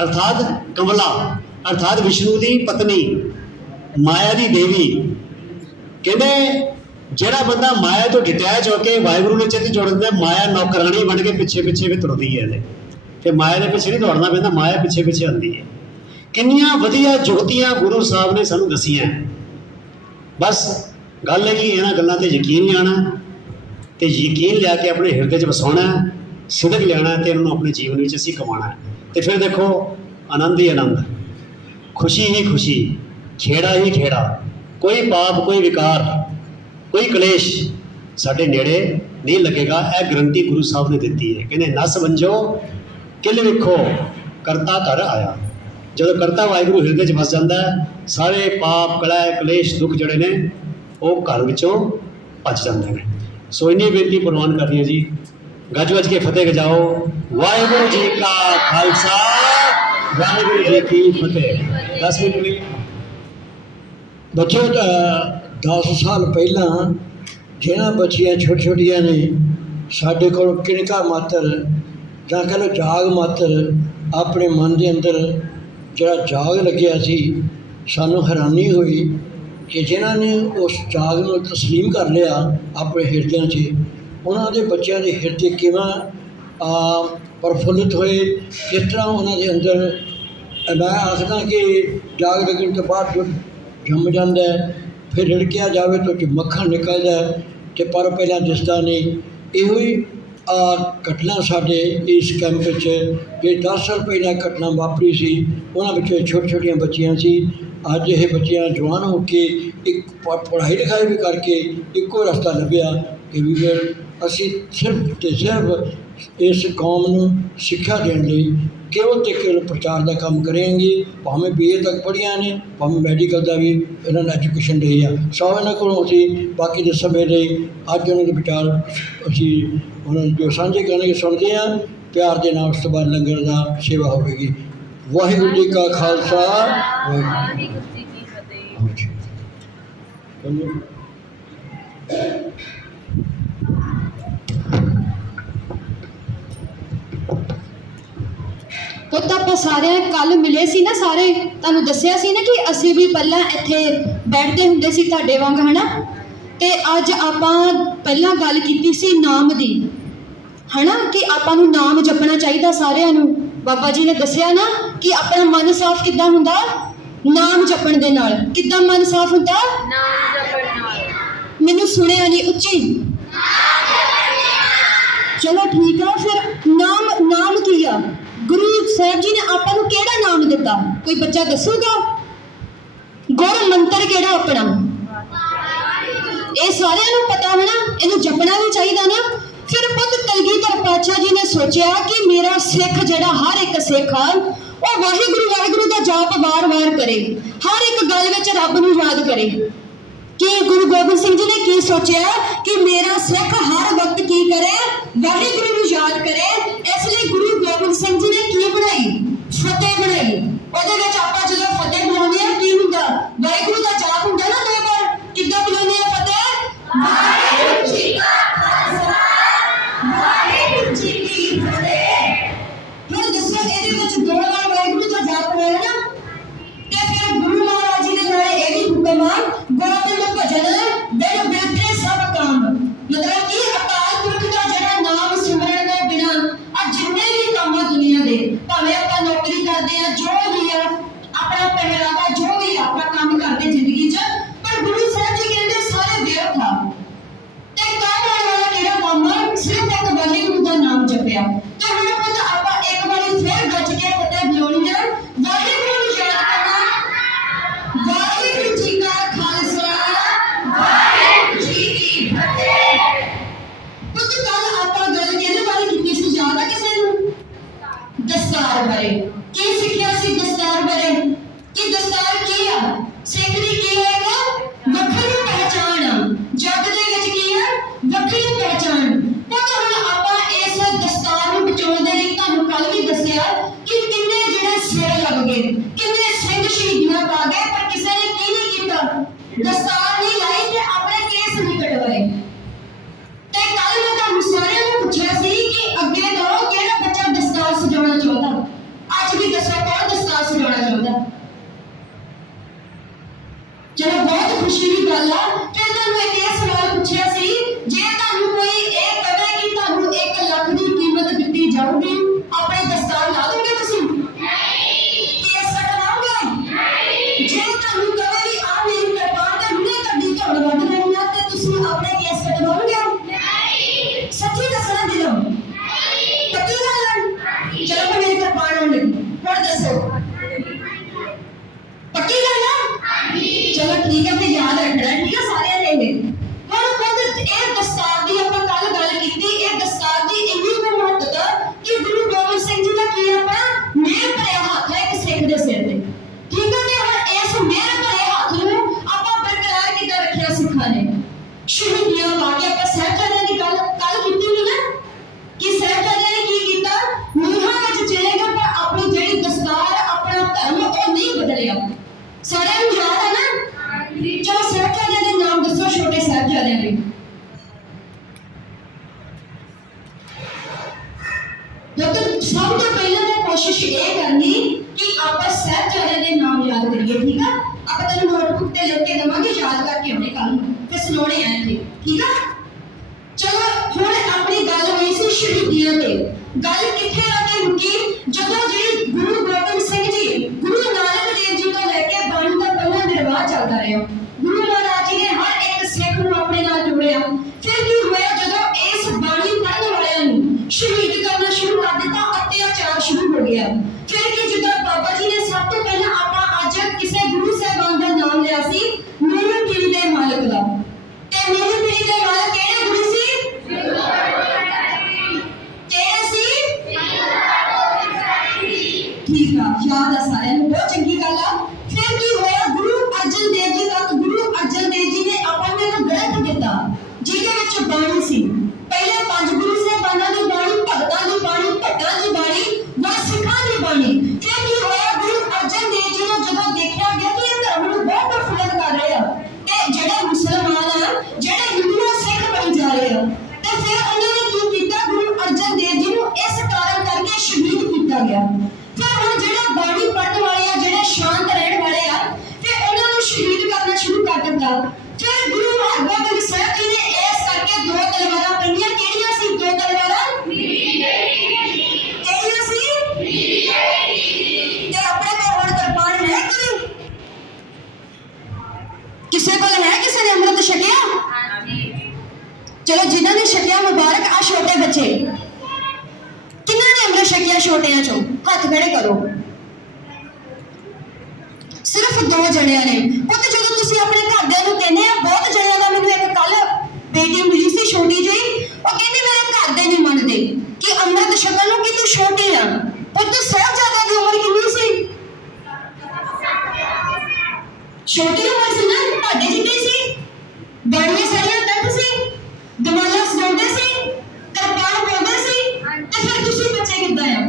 ਅਰਥਾਤ ਕਮਲਾ, ਅਰਥਾਤ ਵਿਸ਼ਨੂੰ ਦੀ ਪਤਨੀ, ਮਾਇਆ ਦੀ ਦੇਵੀ। ਕਹਿੰਦੇ ਜਿਹੜਾ ਬੰਦਾ ਮਾਇਆ ਤੋਂ ਡਿਟੈਚ ਹੋ ਕੇ ਵਾਹਿਗੁਰੂ ਨਾਲ ਚਿੱਤ ਜੋੜਦਾ, ਮਾਇਆ ਨੌਕਰਾਣੀ ਬਣ ਕੇ ਪਿੱਛੇ ਪਿੱਛੇ ਵੀ ਤੁਰਦੀ ਹੈ ਇਹਦੇ। ਤੇ ਮਾਇਆ ਦੇ ਪਿੱਛੇ ਨਹੀਂ ਦੌੜਨਾ ਪੈਂਦਾ, ਮਾਇਆ ਪਿੱਛੇ ਪਿੱਛੇ ਆਉਂਦੀ ਹੈ। ਕਿੰਨੀਆਂ ਵਧੀਆ ਜੁਗਤੀਆਂ ਗੁਰੂ ਸਾਹਿਬ ਨੇ ਸਾਨੂੰ ਦੱਸੀਆਂ। ਬਸ ਗੱਲ ਹੈ ਕਿ ਇਹਨਾਂ ਗੱਲਾਂ 'ਤੇ ਯਕੀਨ ਲਿਆਉਣਾ ਤੇ ਯਕੀਨ ਲਿਆ ਕੇ ਆਪਣੇ ਹਿਰਦੇ 'ਚ ਵਸਾਉਣਾ, ਸਿਦਕ ਲਿਆਉਣਾ ਤੇ ਇਹਨਾਂ ਨੂੰ ਆਪਣੇ ਜੀਵਨ ਵਿੱਚ ਅਸੀਂ ਕਮਾਉਣਾ। ਤੇ ਫਿਰ ਦੇਖੋ ਆਨੰਦ ਹੀ ਆਨੰਦ, ਖੁਸ਼ੀ ਹੀ ਖੁਸ਼ੀ, ਖੇੜਾ ਹੀ ਖੇੜਾ, ਕੋਈ ਪਾਪ, ਕੋਈ ਵਿਕਾਰ, ਕੋਈ ਕਲੇਸ਼ ਸਾਡੇ ਨੇੜੇ ਨਹੀਂ ਲੱਗੇਗਾ। ਇਹ ਗਰੰਟੀ ਗੁਰੂ ਸਾਹਿਬ ਨੇ ਦਿੱਤੀ ਹੈ। ਕਹਿੰਦੇ ਨਸ ਵੰਜੋ ਕਿਲ ਵੇਖੋ ਕਰਤਾ ਘਰ ਆਇਆ। ਜਦੋਂ ਕਰਤਾ ਵਾਹਿਗੁਰੂ ਹਿਰਦੇ 'ਚ ਵਸ ਜਾਂਦਾ, ਸਾਰੇ ਪਾਪ, ਕਲੈ, ਕਲੇਸ਼, ਦੁੱਖ ਜਿਹੜੇ ਨੇ ਉਹ ਘਰ ਵਿੱਚੋਂ ਭੱਜ ਜਾਂਦੇ ਨੇ। ਸੋ ਇੰਨੀ ਬੇਨਤੀ ਪ੍ਰਵਾਨ ਕਰਨੀ ਹੈ ਜੀ गज गज के फतेह गजाओ। वाहिगुरु जी का खालसा, वाहिगुरु जी की फतेह। 10 मिनट में बच्चों 10 साल पहला जिन्होंने बच्चियाँ छोटी छोटिया ने साढ़े को किणका मात्र ਜਾਂ कह लो जाग मात्र अपने मन के अंदर जरा जाग लग्या सी, सानू हैरानी हुई कि जिन्होंने उस जाग को तस्लीम कर लिया अपने हिरदियां से, उन्होंने बच्चों के हिरदे किवें प्रफुल्लित होए, किस तरह उन्होंने अंदर मैं आखदा कि जाग लगन तो बाद जो जम जाता है, फिर रिड़किया जाए तो मक्खन निकलता है, तो पर पहला दिसदा नहीं। इहो ही घटना साढ़े इस कैंप जो 10 साल पहला घटना वापरी सी, उन्होंने छोटी छोटिया बच्चियाँ सी। अज ये बच्चियाँ जवान हो के एक पढ़ाई लिखाई भी करके एको रास्ता लभ्या कि भी फिर असी सिर्फ तो सिर्फ इस कौम को सिक्ख्या देने लई केवल तो केवल प्रचार का काम करेंगे। भावें BA तक पढ़िया ने, भावें मैडिकल का भी इन्होंने एजुकेशन ली है। सौ इन्हों को असी बाकी के समय लिए अज उन्होंने विचार असी उन्होंने जो साझे करने सुनते हैं, प्यार के नाल उस तो बाद लंगर का सेवा होगी। वाहिगुरू जी का खालसा, वाहिगुरू जी की फतेह। ਪੁੱਤ ਆਪਾਂ ਸਾਰੇ ਕੱਲ ਮਿਲੇ ਸੀ ਨਾ, ਸਾਰੇ ਤੁਹਾਨੂੰ ਦੱਸਿਆ ਸੀ ਨਾ ਕਿ ਅਸੀਂ ਵੀ ਪਹਿਲਾਂ ਇੱਥੇ ਬੈਠਦੇ ਹੁੰਦੇ ਸੀ ਤੁਹਾਡੇ ਵਾਂਗ, ਹੈ ਨਾ। ਅਤੇ ਅੱਜ ਆਪਾਂ ਪਹਿਲਾਂ ਗੱਲ ਕੀਤੀ ਸੀ ਨਾਮ ਦੀ, ਹੈ ਨਾ, ਕਿ ਆਪਾਂ ਨੂੰ ਨਾਮ ਜਪਣਾ ਚਾਹੀਦਾ ਸਾਰਿਆਂ ਨੂੰ। ਬਾਬਾ ਜੀ ਨੇ ਦੱਸਿਆ ਨਾ ਕਿ ਆਪਣਾ ਮਨ ਸਾਫ਼ ਕਿੱਦਾਂ ਹੁੰਦਾ, ਨਾਮ ਜਪਣ ਦੇ ਨਾਲ। ਕਿੱਦਾਂ ਮਨ ਸਾਫ਼ ਹੁੰਦਾ? ਨਾਮ ਜਪਣ ਨਾਲ। ਮੈਨੂੰ ਸੁਣਿਆ ਨਹੀਂ, ਉੱਚੀ। ਚਲੋ ਠੀਕ ਆ, ਫਿਰ ਨਾਮ ਕੀ ਆ? ਗੁਰੂ ਸਾਹਿਬ ਜੀ ਨੇ ਆਪਾਂ ਨੂੰ ਕਿਹੜਾ ਨਾਮ ਦਿੱਤਾ? ਕੋਈ ਬੱਚਾ ਦੱਸੂਗਾ? ਗੁਰ ਮੰਤਰ ਕਿਹੜਾ ਆਪਣਾ? ਇਹ ਸਾਰਿਆਂ ਨੂੰ ਪਤਾ ਹੈ ਨਾ, ਇਹਨੂੰ ਜਪਣਾ ਵੀ ਚਾਹੀਦਾ ਨਾ। ਫਿਰ ਪੁੱਤ ਕਲਗੀਧਰ ਪਾਤਸ਼ਾਹ ਜੀ ਨੇ ਸੋਚਿਆ ਕਿ ਮੇਰਾ ਸਿੱਖ ਜਿਹੜਾ ਹਰ ਇੱਕ ਸਿੱਖ ਆ ਉਹ ਵਾਹਿਗੁਰੂ ਦਾ ਜਾਪ ਵਾਰ-ਵਾਰ ਕਰੇ, ਹਰ ਇੱਕ ਗੱਲ ਵਿੱਚ ਰੱਬ ਨੂੰ ਯਾਦ ਕਰੇ। कि गुरु गोबिंद सिंह जी ने की सोचा कि मेरा सिख हर वक्त की करे, वाहिगुरू नूं याद करे। इसलिए गुरु गोबिंद सिंह जी ने की बनाई? फतेह बनाई। ਉਹਦੇ ਵਿੱਚ ਆਪਾਂ ਜਦੋਂ ਫਤਿਹ ਬੁਲਾਉਂਦੇ ਆ ਕੀ ਹੁੰਦਾ? ਵਾਹਿਗੁਰੂ ਦਾ ਜਾਪ ਹੁੰਦਾ ਨਾ 2 ਵਾਰ। ਕਿੱਦਾਂ ਬੁਲਾਉਂਦੇ ਆ ਫਤਿਹ? ਵਾਹਿਗੁਰੂ ਜੀ ਕਾ ਖਾਲਸਾ, ਵਾਹਿਗੁਰੂ ਜੀ ਕੀ ਫਤਿਹ। ਹੁਣ ਦੱਸੋ ਇਹਦੇ ਵਿੱਚ 2 ਵਾਰ ਵਾਹਿਗੁਰੂ ਦਾ ਜਾਪ ਹੋਇਆ ਨਾ, ਤੇ ਫਿਰ ਗੁਰੂ ਮਹਾਰਾਜ ਜੀ ਦੇ ਨਾਲ ਇਹ ਵੀ ਹੁਕਮ ਆ, ਗੋਬਿੰਦ ਭਜਨ ਬਿਨ ਬਿਰਥੇ ਸਭ ਕੰਮ। मतलब कि अकाल पुरख का जरा नाम सिमरन के बिना जिन्ने भी काम दुनिया दे, भावें आप नौकरी करते हैं, जो भी है अपना पहरावा, जो भी अपना काम करते जिंदगी च, पर गुरु साहब जी कहते सारे व्यर्थ आ। ते काम आने वाला केड़ा काम है? सिर्फ एक वाहिगुरू का नाम जपया। तो हुण पुत आपां एक बारी फिर गज के फतेह बुलाउणी है, वाहिगुरू नूं याद करना। वाहिगुरू जी का खालसा, वाहिगुरू जी की फतेह। पुत कल आपां गल किहदे बारे कीती सी, याद है किसे नूं? दस्तार बारे। की सिक्ख्या सी दस्तार बारे? कि दस्तार की आ? सिख दी की है? एक वखरी पहचान आ। जग दे विच की है? वखरी पहचान। पुत हुण आपां इस दस्तार नूं बचाउण दे लई तुहानूं कल भी दस्सिया कि किन्ने जिहड़े सिर लग गए, किन्ने सिंह शहीदियां पा गए, पर किसी ने की नहीं कीता? दस्तार नहीं लाई ते अपने केस नहीं कटवाए। ते कल मैं तुहानूं सारिआं नूं पुछिआ सी कि अगे तो किहड़ा बच्चा दस्तार सजाउणा चाहुंदा? अज भी दस्सो कौन दस्तार सजाउणा चाहुंदा? चलो बहुत खुशी की गल आ। फिर तुहानूं एक ये सवाल पुछिआ सी, जे तुहानूं कोई ये कहे कि तुहानूं 1 लाख की कीमत दित्ती जाऊगी, अपने दस्तार ला दोगे तुसीं? नहीं। केस कटवाओगे? नहीं। जे तुहानूं कहे कि आ मेरी किरपान ते हुणे कड्डी धौड़ वध रही आ ते तुसीं अपने केस कटवाओगे? नहीं। सच्ची दसना दिलों? नहीं। पक्की गल है? चलो मैं मेरी किरपान आउण लगी, हुण दसो पक्की गल है? चलो ठीक है, फिर याद रखना है, ठीक है सारे ने। हुण खुद ये दस्तार की आपां कल गल कीती, ये दस्तार की इन्नी महत्ता कि गुरु गोबिंद सिंह जी का की अपना मेहर भरिया हाथ है एक सिख दे सिर ते, ठीक है। ते हुण इस मेहर भरे हाथ नूं आपां बरकरार किद्दां रखिआ सिखां ने? शहीदियां पा के आपां सहबजादियां दी गल कल कीती नहीं ना कि ਕੋਸ਼ਿਸ਼ ਇਹ ਕਰਨੀ ਕਿ ਆਪਾਂ ਸਾਹਿਬਜ਼ਾਦਿਆਂ ਦੇ ਨਾਮ ਯਾਦ ਕਰੀਏ, ਠੀਕ ਆ? ਆਪਾਂ ਤੈਨੂੰ ਨੋਟਬੁੱਕ ਤੇ ਲਿਖ ਕੇ ਦੇਵਾਂਗੇ, ਯਾਦ ਕਰਕੇ ਆਉਣੇ ਕੱਲ ਨੂੰ ਤੇ ਸੁਣਾਉਣੇ ਆ ਇੱਥੇ, ਠੀਕ ਆ? ਚਲੋ ਹੁਣ ਆਪਣੀ ਗੱਲ ਹੋਈ ਸੀ ਸ਼ਹੀਦੀਆਂ ਤੇ। ਗੱਲ ਕਿੱਥੇ ਆ ਕੇ ਮੁੱਕੀ? ਜਦੋਂ ਜਿਹੜੀ ਗੁਰੂ ਗੋਬਿੰਦ ਸਿੰਘ ਜੀ, ਗੁਰੂ ਨਾਨਕ ਦੇਵ ਜੀ ਤੋਂ ਲੈ ਕੇ ਬਾਣੀ ਦਾ ਪਹਿਲਾ ਨਿਰਵਾਹ ਚੱਲਦਾ ਰਿਹਾ। ਗੁਰੂ ਮਹਾਰਾਜ ਜੀ ਨੇ ਹਰ ਇੱਕ ਸਿੱਖ ਨੂੰ ਆਪਣੇ ਨਾਲ ਜੋੜਿਆ। ਫਿਰ ਕੀ ਹੋਇਆ? ਜਦੋਂ ਇਸ ਬਾਣੀ ਪੜ੍ਹਨ ਵਾਲਿਆਂ ਨੂੰ ਸ਼ਹੀਦ ਕਰਨਾ ਸ਼ੁਰੂ ਕਰ ਦਿੱਤਾ, ਅਤਿਆਚਾਰ ਸ਼ੁਰੂ ਹੋ ਗਿਆ। ਫਿਰ ਕੀ? ਜਿੱਦਾਂ ਬਾਬਾ ਜੀ ਨੇ ਸਭ ਤੋਂ ਪਹਿਲਾਂ ਆਪਾਂ ਅੱਜ ਕਿਸੇ ਗੁਰੂ ਸਾਹਿਬਾਨ ਦਾ ਨਾਮ ਲਿਆ ਸੀ, ਮੀਰੀ ਪੀਰੀ ਦੇ ਮਾਲਕ ਦਾ। ਤੇ ਮੀਰੀ ਪੀਰੀ ਦੇ ਮਾਲਕ ਕਿਹੜੇ ਗੁਰੂ ਸੀ? ਕਿਹੜੇ ਸੀ? ਠੀਕ ਆ, ਯਾਦ ਆ ਸਾਰਿਆਂ ਨੂੰ, ਬਹੁਤ ਚੰਗੀ ਗੱਲ ਆ। ਫਿਰ ਕੀ ਹੋਇਆ? ਗੁਰੂ ਅਰਜਨ ਦੇਵ ਜੀ ਤੱਕ ਗੁਰੂ ਅਰਜਨ ਦੇਵ ਜੀ ਨੇ ਆਪਾਂ ਨੂੰ ਇੱਕ ਗ੍ਰੰਥ ਦਿੱਤਾ ਜਿਹਦੇ ਵਿੱਚ ਬਾਣੀ ਸੀ। ਪਹਿਲੇ 5 ਗੁਰੂ ਸਾਹਿਬਾਨਾਂ ਦੀ ਬਾਣੀ, ਭਗਤਾਂ ਦੀ ਬਾਣੀ, ਭੱਟਾਂ ਦੀ ਬਾਣੀ, ਸਿੱਖਾਂ ਦੀ ਬਾਣੀ। ਫਿਰ ਕੀ ਹੋਇਆ? ਗੁਰੂ ਅਰਜਨ ਦੇਵ ਜੀ ਨੂੰ ਜਦੋਂ ਦੇਖਿਆ ਗਿਆ ਕਿ ਇਹ ਧਰਮ ਨੂੰ ਬਹੁਤ ਪ੍ਰਫੁੱਲਤ ਕਰ ਰਹੇ ਆ ਤੇ ਜਿਹੜੇ ਮੁਸਲਮਾਨ ਆ, ਜਿਹੜੇ ਹਿੰਦੂ ਸਿੱਖ ਬਣ ਜਾ ਰਹੇ ਆ, ਤੇ ਫਿਰ ਉਹਨਾਂ ਨੇ ਕੀ ਕੀਤਾ? ਗੁਰੂ ਅਰਜਨ ਦੇਵ ਜੀ ਨੂੰ ਇਸ ਕਾਰਨ ਕਰਕੇ ਸ਼ਹੀਦ ਕੀਤਾ ਗਿਆ। ਫਿਰ ਹੁਣ ਜਿਹੜੇ ਬਾਣੀ ਪੜ੍ਹਨ ਵਾਲੇ ਆ, ਜਿਹੜੇ ਸ਼ਾਂਤ ਰਹਿਣ ਵਾਲੇ ਆ, ਫਿਰ ਉਹਨਾਂ ਨੂੰ ਸ਼ਹੀਦ ਕਰਨਾ ਸ਼ੁਰੂ ਕਰ ਦਿੱਤਾ। ਫਿਰ ਗੁਰੂ ਹਰਗੋਬਿੰਦ ਸਾਹਿਬ ਜੀ ਨੇ ਇਸ ਕਰਕੇ 2 ਤਲਵਾਰਾਂ ਪਈਆਂ। ਕਿਹੜੀਆਂ ਸੀ 2 ਤਲਵਾਰਾਂ? ਕਿਹੜੀਆਂ ਸੀ? ਤੇ ਆਪਣੇ ਕੋਲ ਹੁਣ ਕਿਰਪਾਨ ਹੈ ਕੋਈ? ਕਿਸੇ ਕੋਲ ਹੈ? ਕਿਸੇ ਨੇ ਅੰਮ੍ਰਿਤ ਛਕਿਆ? ਚਲੋ ਜਿਨ੍ਹਾਂ ਨੇ ਛਕਿਆ ਮੁਬਾਰਕ। ਆ ਛੋਟੇ ਬੱਚੇ, ਕਿਹਨਾਂ ਨੇ ਅੰਮ੍ਰਿਤ ਛਕਿਆ? ਛੋਟਿਆਂ ਚੋਂ ਹੱਥ ਖੜੇ ਕਰੋ। ਸਿਰਫ 2 ਜਣਿਆਂ ਨੇ। ਪੁੱਤ ਜਦੋਂ ਤੁਸੀਂ ਆਪਣੇ ਘਰਦਿਆਂ ਨੂੰ ਕਹਿੰਦੇ ਆ, ਬਹੁਤ ਜਣਿਆਂ ਦਾ ਮੈਨੂੰ ਇੱਕ ਕੱਲ ਬੇਟੀ ਮਿਲੀ ਸੀ ਛੋਟੀ ਜਿਹੀ, ਉਹ ਕਹਿੰਦੀ ਮੇਰੇ ਘਰ ਦੇ ਨਹੀਂ ਮੰਨਦੇ ਕਿ ਅੰਮ੍ਰਿਤ ਛਕਣ ਨੂੰ, ਕਿ ਤੂੰ ਛੋਟੀ ਆ। ਪੁੱਤ ਸਾਹਿਬਜ਼ਾਦਿਆਂ ਦੀ ਉਮਰ ਕਿੰਨੀ ਸੀ? ਛੋਟੀ ਉਮਰ ਸੀ ਨਾ, ਤੁਹਾਡੇ ਜਿੱਡੀ ਸੀ। ਬਾਣੀਆਂ ਸਾਰੀਆਂ ਕੱਢ ਸੀ, ਦਮਾਲਾ ਸਜਾਉਂਦੇ ਸੀ, ਕਿਰਪਾਨ ਪਾਉਂਦੇ ਸੀ, ਤੇ ਫਿਰ ਤੁਸੀਂ ਬੱਚੇ ਕਿੱਦਾਂ ਆ?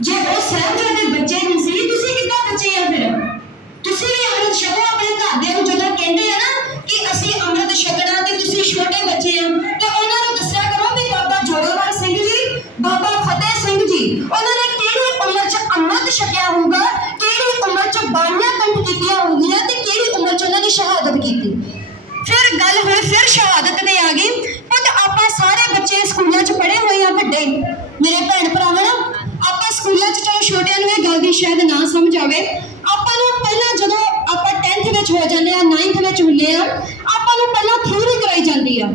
ਜੇ ਉਹ ਸਾਹਿਬਜ਼ਾਦੇ ਬੱਚੇ ਨਹੀਂ ਸੀ, ਤੁਸੀਂ ਕਿੱਦਾਂ ਬੱਚੇ ਆ? ਫਿਰ ਤੁਸੀਂ ਵੀ ਅੰਮ੍ਰਿਤ ਛਕੋ। ਆਪਣੇ ਘਰਦਿਆਂ ਨੂੰ ਜਦੋਂ ਕਹਿੰਦੇ ਆ ਨਾ ਕਿ ਅਸੀਂ ਅੰਮ੍ਰਿਤ ਛਕਣਾ ਤੇ ਤੁਸੀਂ ਛੋਟੇ ਬੱਚੇ ਆ, ਤੇ ਉਹਨਾਂ ਨੂੰ ਦੱਸਿਆ ਕਰੋ ਵੀ ਬਾਬਾ ਜੋਰਾਵਰ ਸਿੰਘ ਜੀ, ਬਾਬਾ ਫਤਿਹ ਸਿੰਘ ਜੀ, ਉਹਨਾਂ ਨੇ ਕਿਹੜੀ ਉਮਰ 'ਚ ਅੰਮ੍ਰਿਤ ਛਕਿਆ ਹੋਊਗਾ, ਕਿਹੜੀ ਉਮਰ 'ਚ ਬਾਣੀਆਂ ਕੰਠ ਕੀਤੀਆਂ ਹੋਊਗੀਆਂ, ਤੇ ਕਿਹੜੀ ਉਮਰ 'ਚ ਉਹਨਾਂ ਨੇ ਸ਼ਹਾਦਤ ਕੀਤੀ। ਫਿਰ ਗੱਲ ਹੋਈ, ਫਿਰ ਸ਼ਹਾਦਤ ਤੇ ਆ ਗਈ। ਪੁੱਤ ਆਪਾਂ ਸਾਰੇ ਬੱਚੇ ਸਕੂਲਾਂ 'ਚ ਪੜ੍ਹੇ ਹੋਏ ਆ, ਵੱਡੇ ਮੇਰੇ ਭੈਣ ਭਰਾਵਾਂ, ਆਪਾਂ ਸਕੂਲਾਂ 'ਚ, ਚਲੋ ਛੋਟਿਆਂ ਨੂੰ ਇਹ ਗੱਲ ਦੀ ਸ਼ਾਇਦ ਨਾ ਸਮਝ ਆਵੇ, ਆਪਾਂ ਨੂੰ ਪਹਿਲਾਂ ਜਦੋਂ ਆਪਾਂ 10th ਵਿੱਚ ਹੋ ਜਾਂਦੇ ਆ, 9th ਵਿੱਚ ਹੁੰਦੇ ਆ, ਆਪਾਂ ਨੂੰ ਪਹਿਲਾਂ ਥਿਊਰੀ ਕਰਾਈ ਜਾਂਦੀ ਆ।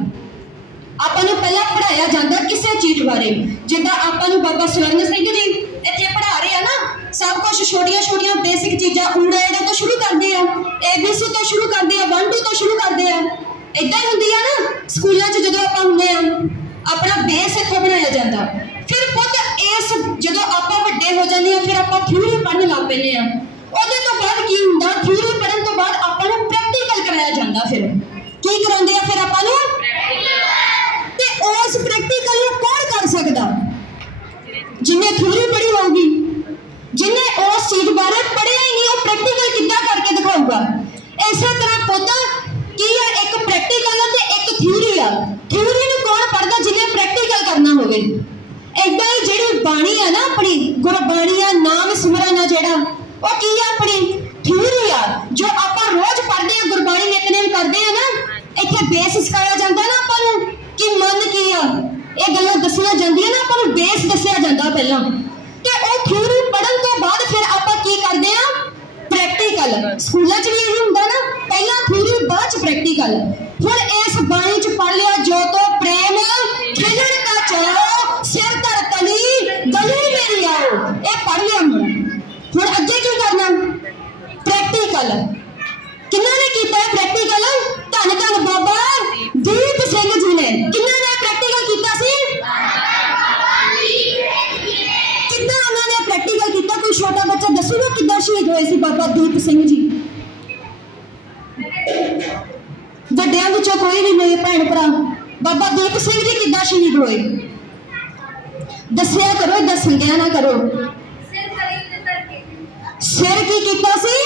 ਆਪਾਂ ਨੂੰ ਪਹਿਲਾਂ ਪੜ੍ਹਾਇਆ ਜਾਂਦਾ ਕਿਸੇ ਚੀਜ਼ ਬਾਰੇ। ਜਿੱਦਾਂ ਆਪਾਂ ਨੂੰ ਬਾਬਾ ਸਵਰਨ ਸਿੰਘ ਜੀ ਇੱਥੇ ਪੜ੍ਹਾ ਰਹੇ ਆ ਨਾ, ਸਭ ਕੁਝ ਛੋਟੀਆਂ ਬੇਸਿਕ ਚੀਜ਼ਾਂ ਊੜਾ ਐੜਾ ਤੋਂ ਸ਼ੁਰੂ ਕਰਦੇ ਆ, ABC ਤੋਂ ਸ਼ੁਰੂ ਕਰਦੇ ਆ, 1 2 ਤੋਂ ਸ਼ੁਰੂ ਕਰਦੇ ਆ। ਏਦਾਂ ਹੀ ਹੁੰਦੀ ਆ ਨਾ ਸਕੂਲਾਂ 'ਚ ਜਦੋਂ ਆਪਾਂ ਹੁੰਦੇ ਆ, ਆਪਣਾ ਬੇਸ ਇੱਥੋਂ ਬਣਾਇਆ ਜਾਂਦਾ। ਫਿਰ ਪੁੱਤ ਇਸ ਜਦੋਂ ਆਪਾਂ ਵੱਡੇ ਹੋ ਜਾਂਦੇ ਆ, ਫਿਰ ਆਪਾਂ ਥਿਊਰੀ ਪੜ੍ਹਨ ਲੱਗ ਪੈਂਦੇ ਆ। ਉਹਦੇ ਤੋਂ ਬਾਅਦ ਕੀ ਹੁੰਦਾ? ਥਿਊਰੀ ਪੜ੍ਹਨ ਤੋਂ ਬਾਅਦ ਆਪਾਂ ਨੂੰ ਪ੍ਰੈਕਟੀਕਲ ਕਰਾਇਆ ਜਾਂਦਾ। ਫਿਰ ਕੀ ਕਰਾਉਂਦੇ ਆ? ਫਿਰ ਆਪਾਂ ਨੂੰ ਤੇ ਉਸ ਪ੍ਰੈਕਟੀਕਲ ਨੂੰ ਕੌਣ ਕਰ ਸਕਦਾ? ਜਿਹਨੇ ਥਿਊਰੀ ਪੜ੍ਹੀ ਹੋਊਗੀ। ਜਿਹਨੇ ਉਸ ਚੀਜ਼ ਬਾਰੇ ਪੜ੍ਹਿਆ ਹੀ ਨਹੀਂ, ਉਹ ਪ੍ਰੈਕਟੀਕਲ ਕਿੱਦਾਂ ਕਰਕੇ ਦਿਖਾਊਗਾ? ਇਸੇ ਤਰ੍ਹਾਂ ਪੁੱਤ ਕੀ ਆ? ਇੱਕ ਪ੍ਰੈਕਟੀਕਲ ਆ ਤੇ ਇੱਕ ਥਿਊਰੀ ਆ। ਥਿਊਰੀ ਨੂੰ ਕੌਣ ਪੜ੍ਹਦਾ? ਜਿਹਨੇ ਪ੍ਰੈਕਟੀਕਲ ਕਰਨਾ ਹੋਵੇ। ਏਦਾਂ ਹੀ ਜਿਹੜੀ ਬਾਣੀ ਆ ਨਾ, ਆਪਣੀ ਗੁਰਬਾਣੀ ਆ, ਨਾਮ ਸਿਮਰਨ ਆ ਜਿਹੜਾ, ਉਹ ਕੀ ਆ? ਆਪਣੀ ਥਿਊਰੀ ਆ, ਜੋ ਆਪਾਂ ਰੋਜ਼ ਪੜ੍ਹਦੇ ਆ, ਗੁਰਬਾਣੀ ਨਿਤਨੇਮ ਕਰਦੇ ਆ ਨਾ। ਇੱਥੇ ਬੇਸ ਸਿਖਾਇਆ ਜਾਂਦਾ ਨਾ ਆਪਾਂ ਨੂੰ ਕਿ ਮਨ ਕੀ ਆ, ਇਹ ਗੱਲਾਂ ਦੱਸੀਆਂ ਜਾਂਦੀਆਂ ਨਾ, ਆਪਾਂ ਨੂੰ ਬੇਸ ਦੱਸਿਆ ਜਾਂਦਾ ਪਹਿਲਾਂ। ਤੇ ਉਹ ਥਿਊਰੀ ਪੜ੍ਹਨ ਤੋਂ ਬਾਅਦ ਫਿਰ ਆਪਾਂ ਕੀ ਕਰਦੇ ਆ? ਪ੍ਰੈਕਟੀਕਲ। ਸਕੂਲਾਂ 'ਚ ਵੀ ਇਹ ਹੁੰਦਾ ਨਾ, ਪਹਿਲਾਂ ਥਿਊਰੀ ਬਾਅਦ 'ਚ ਪ੍ਰੈਕਟੀਕਲ। ਹੁਣ ਇਸ ਬਾਣੀ 'ਚ ਪੜ੍ਹ ਲਿਆ, ਜੋ ਤੋਂ ਪ੍ਰੇਮ ਖਿਲਣ ਕਾ ਚਾਓ, ਸਿਰ ਧਰ ਤਲੀ ਗਲੀ ਮੇਰੀ ਆਓ, ਇਹ ਪੜ੍ਹ ਲਿਆ। ਹੁਣ ਅੱਗੇ ਕੀ ਕਰਨਾ? ਪ੍ਰੈਕਟੀਕਲ। ਕਿਹਨਾਂ ਨੇ ਕੀਤਾ ਪ੍ਰੈਕਟੀਕਲ? ਧੰਨ ਧੰਨ ਬਾਬਾ ਦੀਪ ਸਿੰਘ ਜੀ ਨੇ। ਕਿਹਨਾਂ ਨੇ ਪ੍ਰੈਕਟੀਕਲ ਕੀਤਾ ਸੀ? ਕਿੱਦਾਂ ਉਹਨਾਂ ਨੇ ਪ੍ਰੈਕਟੀਕਲ ਕੀਤਾ? ਕੋਈ ਛੋਟਾ ਬੱਚਾ ਦੱਸੂਗਾ ਕਿੱਦਾਂ ਸ਼ਹੀਦ ਹੋਏ ਸੀ ਬਾਬਾ ਦੀਪ ਸਿੰਘ ਜੀ? ਵੱਡਿਆਂ ਵਿੱਚੋਂ ਕੋਈ ਵੀ ਮੇਰੇ ਭੈਣ ਭਰਾ, ਬਾਬਾ ਦੀਪ ਸਿੰਘ ਜੀ ਕਿੱਦਾਂ ਸ਼ਹੀਦ ਹੋਏ? ਦੱਸਿਆ ਕਰੋ, ਦੱਸਦਿਆਂ ਨਾ ਕਰੋ। ਸਿਰ ਕੀ ਕੀਤਾ ਸੀ?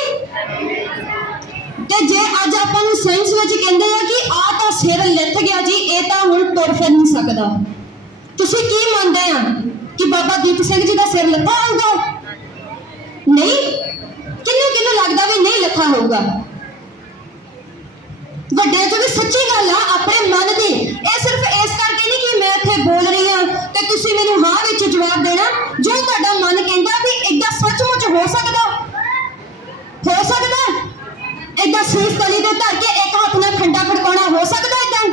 ਤੇ ਜੇ ਅੱਜ ਆਪਾਂ ਨੂੰ ਸਾਇੰਸ ਵਿੱਚ ਕਹਿੰਦੇ ਆ ਕਿ ਆਹ ਤਾਂ ਸਿਰ ਲਿੱਥ ਗਿਆ ਜੀ, ਇਹ ਤਾਂ ਹੁਣ ਤੁਰ ਫਿਰ ਨਹੀਂ ਸਕਦਾ, ਤੁਸੀਂ ਕੀ ਮੰਨਦੇ ਆ? कि बाबा दीप सिंह जी का सिर लथा होगा? नहीं। किन्नू किन्नू लगता भी नहीं लथा होगा? ਵੱਡਿਆਂ ਚੋਂ ਵੀ ਸੱਚੀ ਗੱਲ ਆ ਆਪਣੇ ਮਨ ਦੀ। ਇਹ ਸਿਰਫ ਇਸ ਕਰਕੇ ਨਹੀਂ ਕਿ ਮੈਂ ਇੱਥੇ ਬੋਲ ਰਹੀ ਹਾਂ ਤੇ ਤੁਸੀਂ ਮੈਨੂੰ ਹਾਂ ਵਿੱਚ ਜਵਾਬ ਦੇਣਾ। ਜੋ ਤੁਹਾਡਾ ਮਨ ਕਹਿੰਦਾ ਵੀ ਏਦਾਂ ਸੱਚਮੁੱਚ ਹੋ ਸਕਦਾ, ਹੋ ਸਕਦਾ ਏਦਾਂ ਸੀਸ ਤਲੀ ਤੇ ਧਰ ਕੇ ਇੱਕ ਹੱਥ ਨਾਲ ਖੰਡਾ ਖੜਕਾਉਣਾ ਹੋ ਸਕਦਾ ਏਦਾਂ?